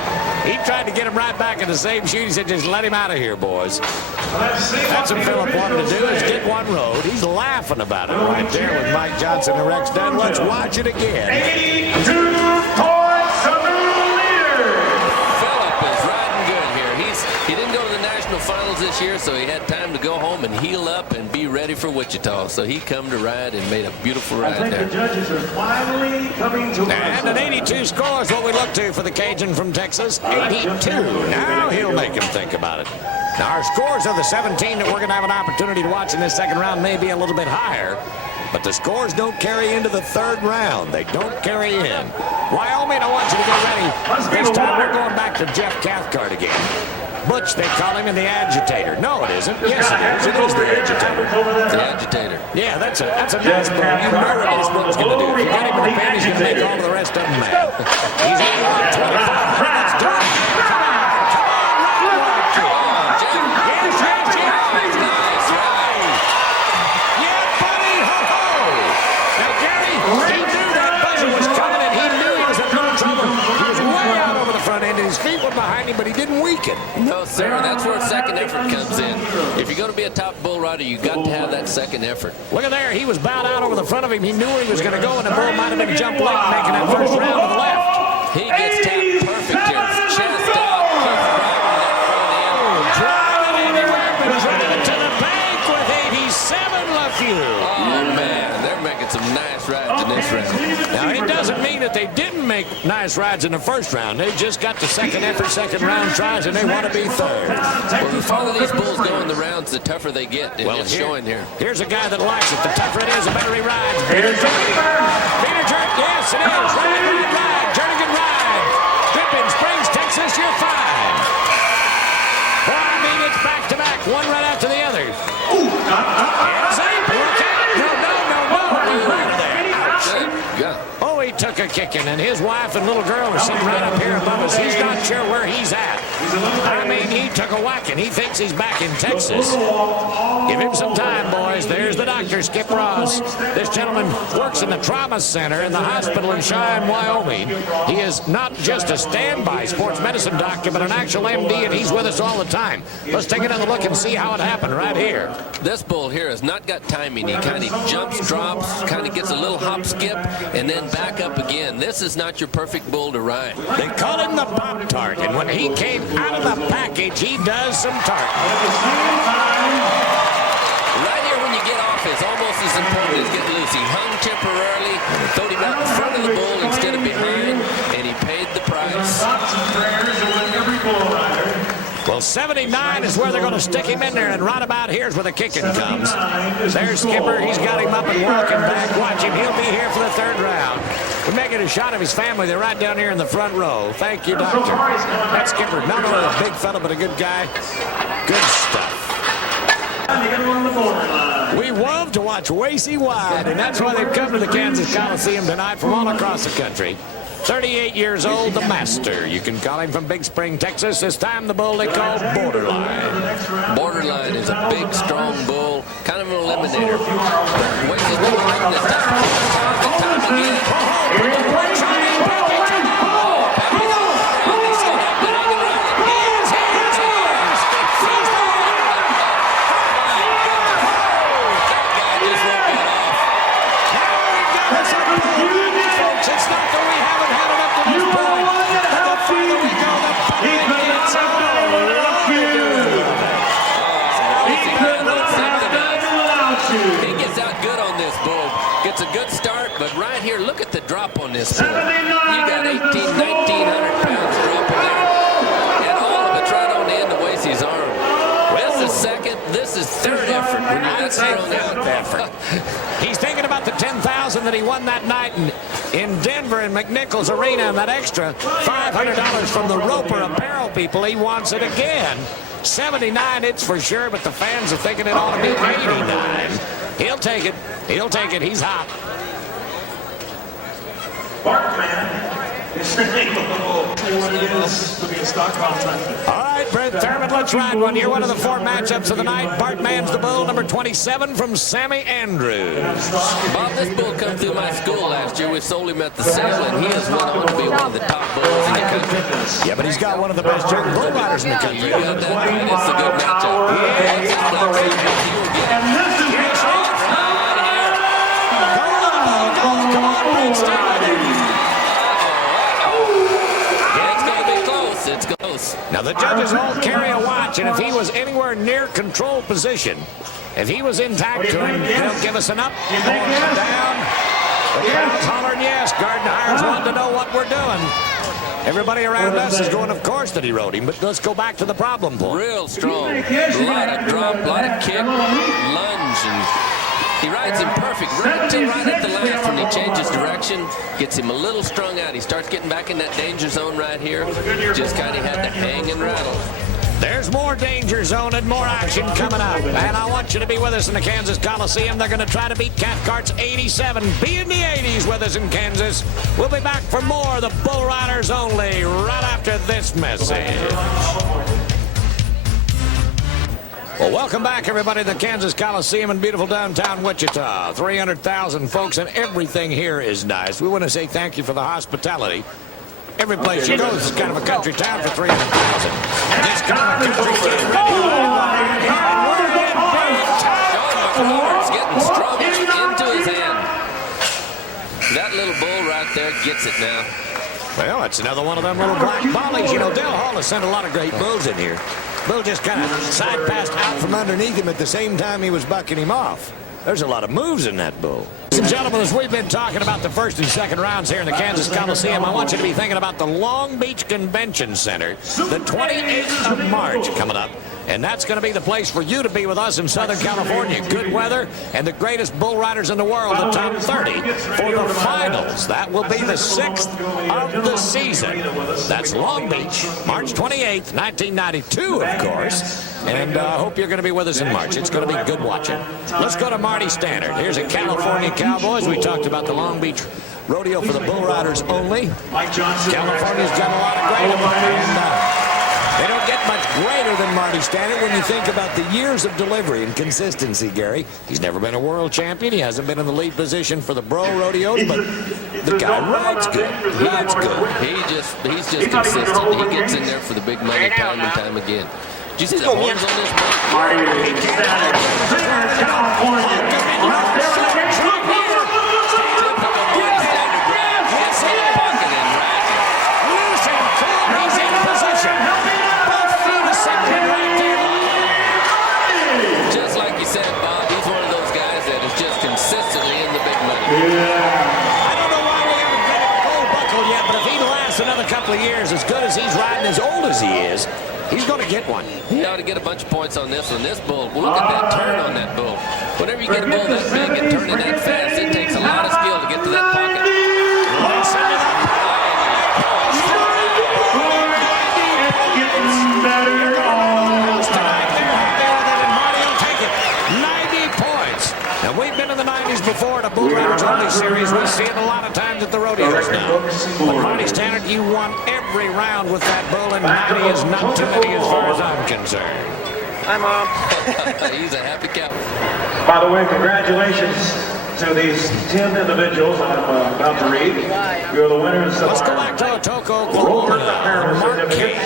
He tried to get him right back in the same shoot. He said, just let him out of here, boys. That's what Philip wanted to do, is get one rode. He's laughing about it right there with Mike Johnson and Rex Dunn. Let's watch it again. 82 points to the leader. Philip is riding good here. He didn't go to the national finals this year, so he had time to go home and heal up and be ready for Wichita. So he come to ride and made a beautiful ride I think there. the judges are finally coming to And an 82 score is what we look to for the Cajun from Texas. 82. Now he'll make him think about it. Now our scores of the 17 that we're going to have an opportunity to watch in this second round may be a little bit higher, but the scores don't carry into the third round. They don't carry in. Wyoming, I want you to get ready. This time we're going back to Jeff Cathcart again. Butch, they call him in the agitator. No, it isn't. Yes, it is. It is the agitator. The agitator. Yeah, that's a nice book. You know what this book's going to do. If you got him in the pen, he's going to make all of the rest of them mad. He's only on 25. Let's do it. Come on. Yes. Yeah, buddy. Ho-ho. Now, Gary, he knew that buzzer was coming, and he knew he was in little trouble. He was way out over the front end, and his feet were behind him, but he didn't weaken. No, sir. That's where second effort comes in. If you're going to be a top bull rider, you got to have that second effort. Look at there. He was bowed out over the front of him. He knew where he was going to go, and the bull might have been jump late, making that first round to the left. He gets tapped perfect here. Chest out. Driving anywhere, but driving to the bank with 87, Leffew. Oh, man. They're making some nice rides in this round. Now, it doesn't mean that they didn't make nice rides in the first round. They just got the second effort, second round tries, and they want to be third. Well, the farther these bulls go in the rounds, the tougher they get. And it's showing here. Here's a guy that likes it. The tougher it is, the better he rides. Peter Jerk, yes, it is. Ride. Jernigan ride. Dripping Springs, Texas, you're fine. Well, I mean, it's back-to-back, one right after the other. It's up. Look out. No. Right there. Oh, he took a kicking, and his wife and little girl are sitting right up here above us. He's not sure where he's at. I mean, he took a whacking. He thinks he's back in Texas. Give him some time, boys. There's the doctor, Skip Ross. This gentleman works in the trauma center in the hospital in Cheyenne, Wyoming. He is not just a standby sports medicine doctor, but an actual MD, and he's with us all the time. Let's take another look and see how it happened right here. This bull here has not got timing. He kind of jumps, drops, kind of gets a little hop skip, and then back up again. This is not your perfect bull to ride. They call him the Pop-Tart, and when he came out of the package, he does some tarting. Right here when you get off is almost as important as get loose. He hung temporarily, thought he got in front of the bull instead of behind, and he paid the price. Well, 79 is where they're going to stick him in there, and right about here's where the kicking comes. There's Skipper. He's got him up and walking back. Watch him. He'll be here for the third round. We're making a shot of his family. They're right down here in the front row. Thank you, Doctor. That's Skipper. Not only a big fella, but a good guy. Good stuff. We love to watch Wacy Wide, and that's why they've come to the Kansas Coliseum tonight from all across the country. 38 years old, the master. You can call him from Big Spring, Texas. This time the bull they call Borderline. Borderline is a big, strong bull, kind of an eliminator. Wacy's been winning this time. Time again. It's not the right here, look at the drop on this bull. You got 1,900 pounds dropping there. And all of it's right on the end of Wasey's arm. This is second. This is third effort when you got strung out. Effort. He's thinking about the $10,000 that he won that night in Denver in McNichols Arena, and that extra $500 from the Roper apparel people. He wants it again. 79, it's for sure, but the fans are thinking it ought to be 89. He'll take it. He'll take it. He's hot. Bartman is what it is to be a stock contractor. All right, Brent Thurman, let's ride one. You're one of the 4 matchups of the night. Bartman's the bull, number 27 from Sammy Andrews. Bob, this bull come through my school last year. We sold him at the sale, and he has went on to be one of the top bulls in the country. Yeah, but he's got one of the best young bull riders in the country. You got that right. It's a good matchup. Yeah. And this is Come on, Brent, stay with him. It's close. Now, the judges all carry a watch, and if he was anywhere near control position, if he was intact to him, they'll give us an up or a down. The crowd's hollering yes. Garden Hires wanted to know what we're doing. Everybody around us is going, of course, that he rode him, but let's go back to the problem point. Real strong. A lot of drop, a lot of kick, lunge, and he rides him perfect right until right at the last when he changes direction, gets him a little strung out. He starts getting back in that danger zone right here. Just kind of had to hang and rattle. There's more danger zone and more action coming up. And I want you to be with us in the Kansas Coliseum. They're going to try to beat Cathcart's 87. Be in the 80s with us in Kansas. We'll be back for more of the Bull Riders Only right after this message. Well, welcome back, everybody, to the Kansas Coliseum in beautiful downtown Wichita. 300,000 folks, and everything here is nice. We want to say thank you for the hospitality. Every place you go, this is kind of a country town for 300,000. This kind of a country town. McClure's getting strung into his hand. That little bull right there gets it now. Well, it's another one of them little black volleys. You know, Dale Hall has sent a lot of great bulls in here. Bull just kind of side passed out from underneath him at the same time he was bucking him off. There's a lot of moves in that bull. Ladies and gentlemen, as we've been talking about the first and second rounds here in the Kansas Coliseum, I want you to be thinking about the Long Beach Convention Center, the 28th of March coming up. And that's going to be the place for you to be with us in Southern California. Good weather and the greatest bull riders in the world, the top 30 for the finals. That will be the 6th of the season. That's Long Beach, March 28th, 1992, of course. And I hope you're going to be with us in March. It's going to be good watching. Let's go to Marty Stannard. Here's a California Cowboys. We talked about the Long Beach Rodeo for the Bull Riders Only. California's got a lot of great ones. They don't get much greater than Marty Stannard when you think about the years of delivery and consistency, Gary. He's never been a world champion. He hasn't been in the lead position for the B.R.O rodeos, but the guy rides good. Rides good. He's just consistent. He gets in there for the big money time and time again. Did you see the horns on this boat? Marty Stannard, California. I don't know why we haven't given him a gold buckle yet, but if he lasts another couple of years as good as he's riding, as old as he is, he's going to get one. He ought to get a bunch of points on this one. This bull, look at that turn on that bull. Whenever you get a bull that big and turning that fast, it takes a lot of skill to get to that pocket. Listen to that. Now, we've been in the 90s before in a Bull Riders Only series. We see it a lot of times at the rodeos now. But Marty Stannard, you won every round with that bull, and 90 is not too many as far as I'm concerned. Hi, Mom. He's a happy cow. By the way, congratulations to these 10 individuals I'm about to read. You're the winners of Let's go back to Otoko, Mark King.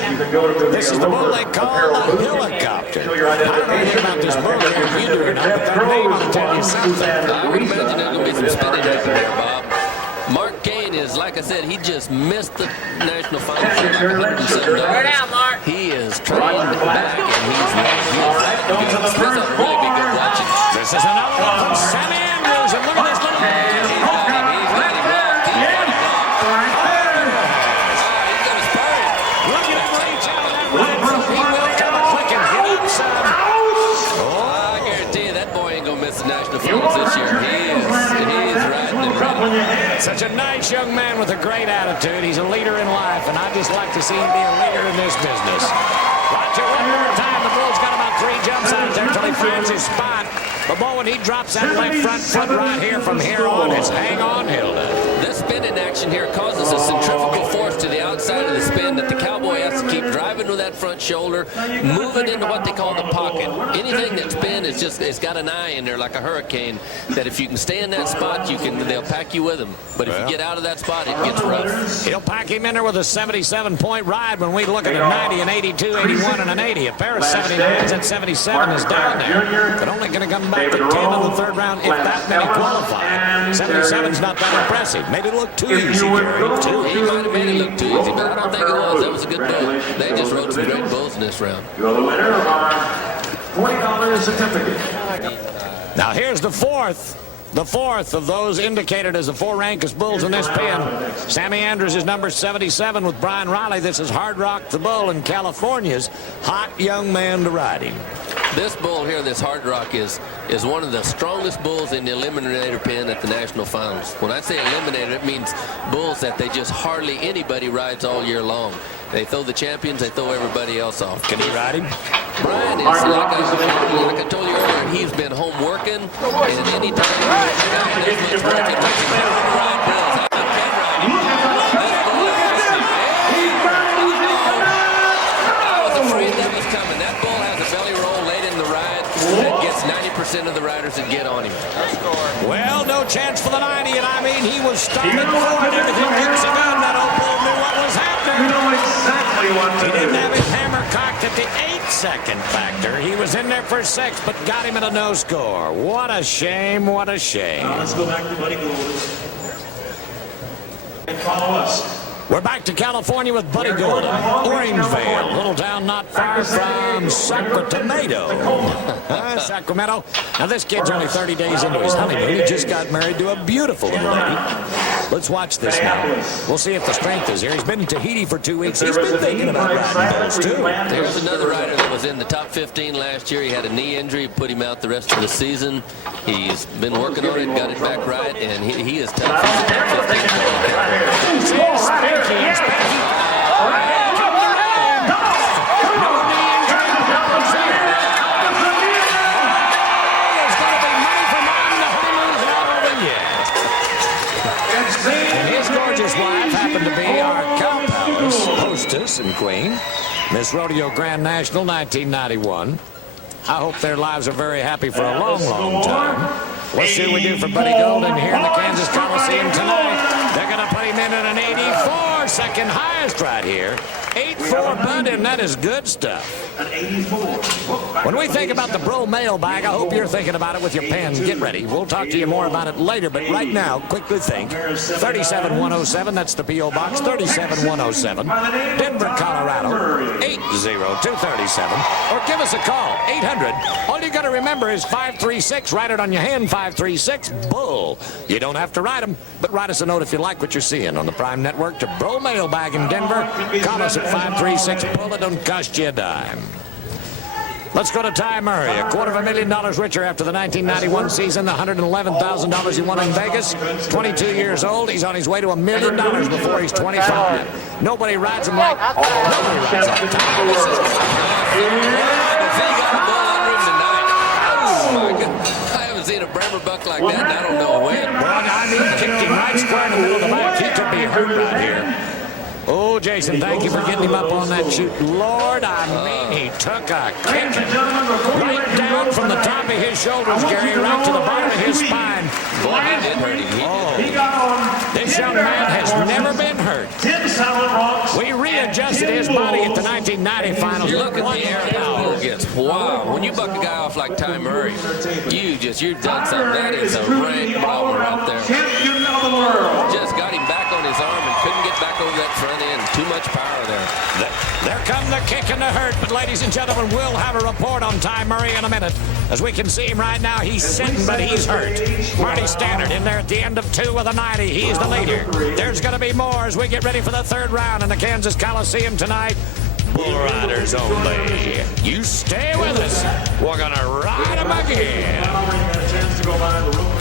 This is the bull they call a helicopter. I don't know anything about this bull here, if you do or not, but that name will tell you something. I would imagine there's going to be some spinning happening there, Bob. Mark Kane is, like I said, he just missed the national final for like 107 dollars. He is trained back, and he's ready. This will really be good watching. This is another one from Sammy Andrews, and look at this little man. He's got him. Such a nice young man with a great attitude. He's a leader in life, and I just like to see him be a leader in this business. Watch it one more time. The bull's got about 3 jumps out there until he finds his spot. But boy, when he drops that left front foot right here from here on, it's hang on, Hilda. This spin in action here causes a centrifugal force to the outside of the spin that the cowboy has to keep driving with that front shoulder, moving into what they call the pocket. Anything that spin is just, it's got an eye in there like a hurricane, that if you can stay in that spot, they'll pack you with them. But if you get out of that spot, it gets rough. He'll pack him in there with a 77-point ride when we look at a 90, an 82, 81, and an 80. A pair of 79s at 77 is down there. But only going to come back to 10 in the third round if that many qualify. 77's not that impressive. Made it look too easy, Gary. He might have made it look too easy, but I don't think it was. That was a good bull. They just rode some great bulls in this round. You're the winner of our $20 certificate. Now here's the fourth. The fourth of those indicated as the 4 rankest bulls in this pen. Sammy Andrews is number 77 with Brian Riley. This is Hard Rock the Bull, and California's hot young man to ride him. This bull here, this Hard Rock, is one of the strongest bulls in the eliminator pen at the national finals. When I say eliminator, it means bulls that they just hardly anybody rides all year long. They throw the champions, they throw everybody else off. Can he ride him? Brian is, like I told you earlier, he's been home working, and any time there's much work, it makes him better to ride bulls. I can ride him. This bull is I was afraid that was coming. That bull has a belly roll late in the ride that gets 90% of the riders that get on him. Well, no chance for the 90, and I mean, he was starting forward. Everything looks so good. That old bull knew what was happening. You know exactly what to He do. didn't have his hammer cocked at the 8-second factor. He was in there for 6, but got him at a no score. What a shame, what a shame. Now let's go back to Buddy Gould. And follow us. We're back to California with Buddy Golden. Orangevale, little town not far from Sacramento. Sacramento. Now, this kid's only 30 days into his honeymoon. He just got married to a beautiful little lady. Let's watch this now. We'll see if the strength is here. He's been in Tahiti for 2 weeks. He's been thinking about riding bulls, too. There's another rider that was in the top 15 last year. He had a knee injury, put him out the rest of the season. He's been working on it, got it back right, and he is tough. This is Spanky. And his gorgeous wife happened to be our Cow Palace hostess and queen, Miss Rodeo Grand National 1991. I hope their lives are very happy for a long, long time. Let's see what we do for Buddy Golden here in the Kansas Coliseum tonight. They're going to put him in at an 84, second highest right here. 8-4, Bud, and that is good stuff. When we think about the Bro mailbag, I hope you're thinking about it with your pens. Get ready. We'll talk to you more about it later, but right now, quickly think. 37107, that's the P.O. Box, 37107, Denver, Colorado, 80237, or give us a call, 800. All you got to remember is 536. Write it on your hand, 536, Bull. You don't have to write them, but write us a note if you like what you're seeing on the Prime Network to Bro Mailbag in Denver. Call us at 536, Bull. It don't cost you a dime. Let's go to Ty Murray, $250,000 richer after the 1991 season, the $111,000 he won in Vegas. 22 years old. He's on his way to $1 million before he's 25. Nobody rides him like Ty. I haven't seen a Bremer buck like that, and I don't know when. Well, I mean, kicked him right square in the middle of the back. He could be hurt right here. Oh, Jason, thank you for getting him up on that shoot. Lord, I mean, he took a kick right down from the top of his shoulders, Gary, right to the bottom of his spine. Boy, that did hurt him. This young man has never been hurt. We readjusted his body at the 1990 finals. You look at the air that gets. Wow. When you buck a guy off like Ty Murray, you've done something. That is a rank problem right there. Champion of the world. Just got him back on his arm and couldn't get back over that front end. Too much power there. There come the kick and the hurt. But ladies and gentlemen, we'll have a report on Ty Murray in a minute. As we can see him right now, he's sitting, but he's hurt. Marty Stannard in there at the end of 2 with a 90. He's the leader. There's going to be more as we get ready for the third round in the Kansas Coliseum tonight. Bull riders only. You stay with us. We're going to ride them again. I already had a chance to go by the room.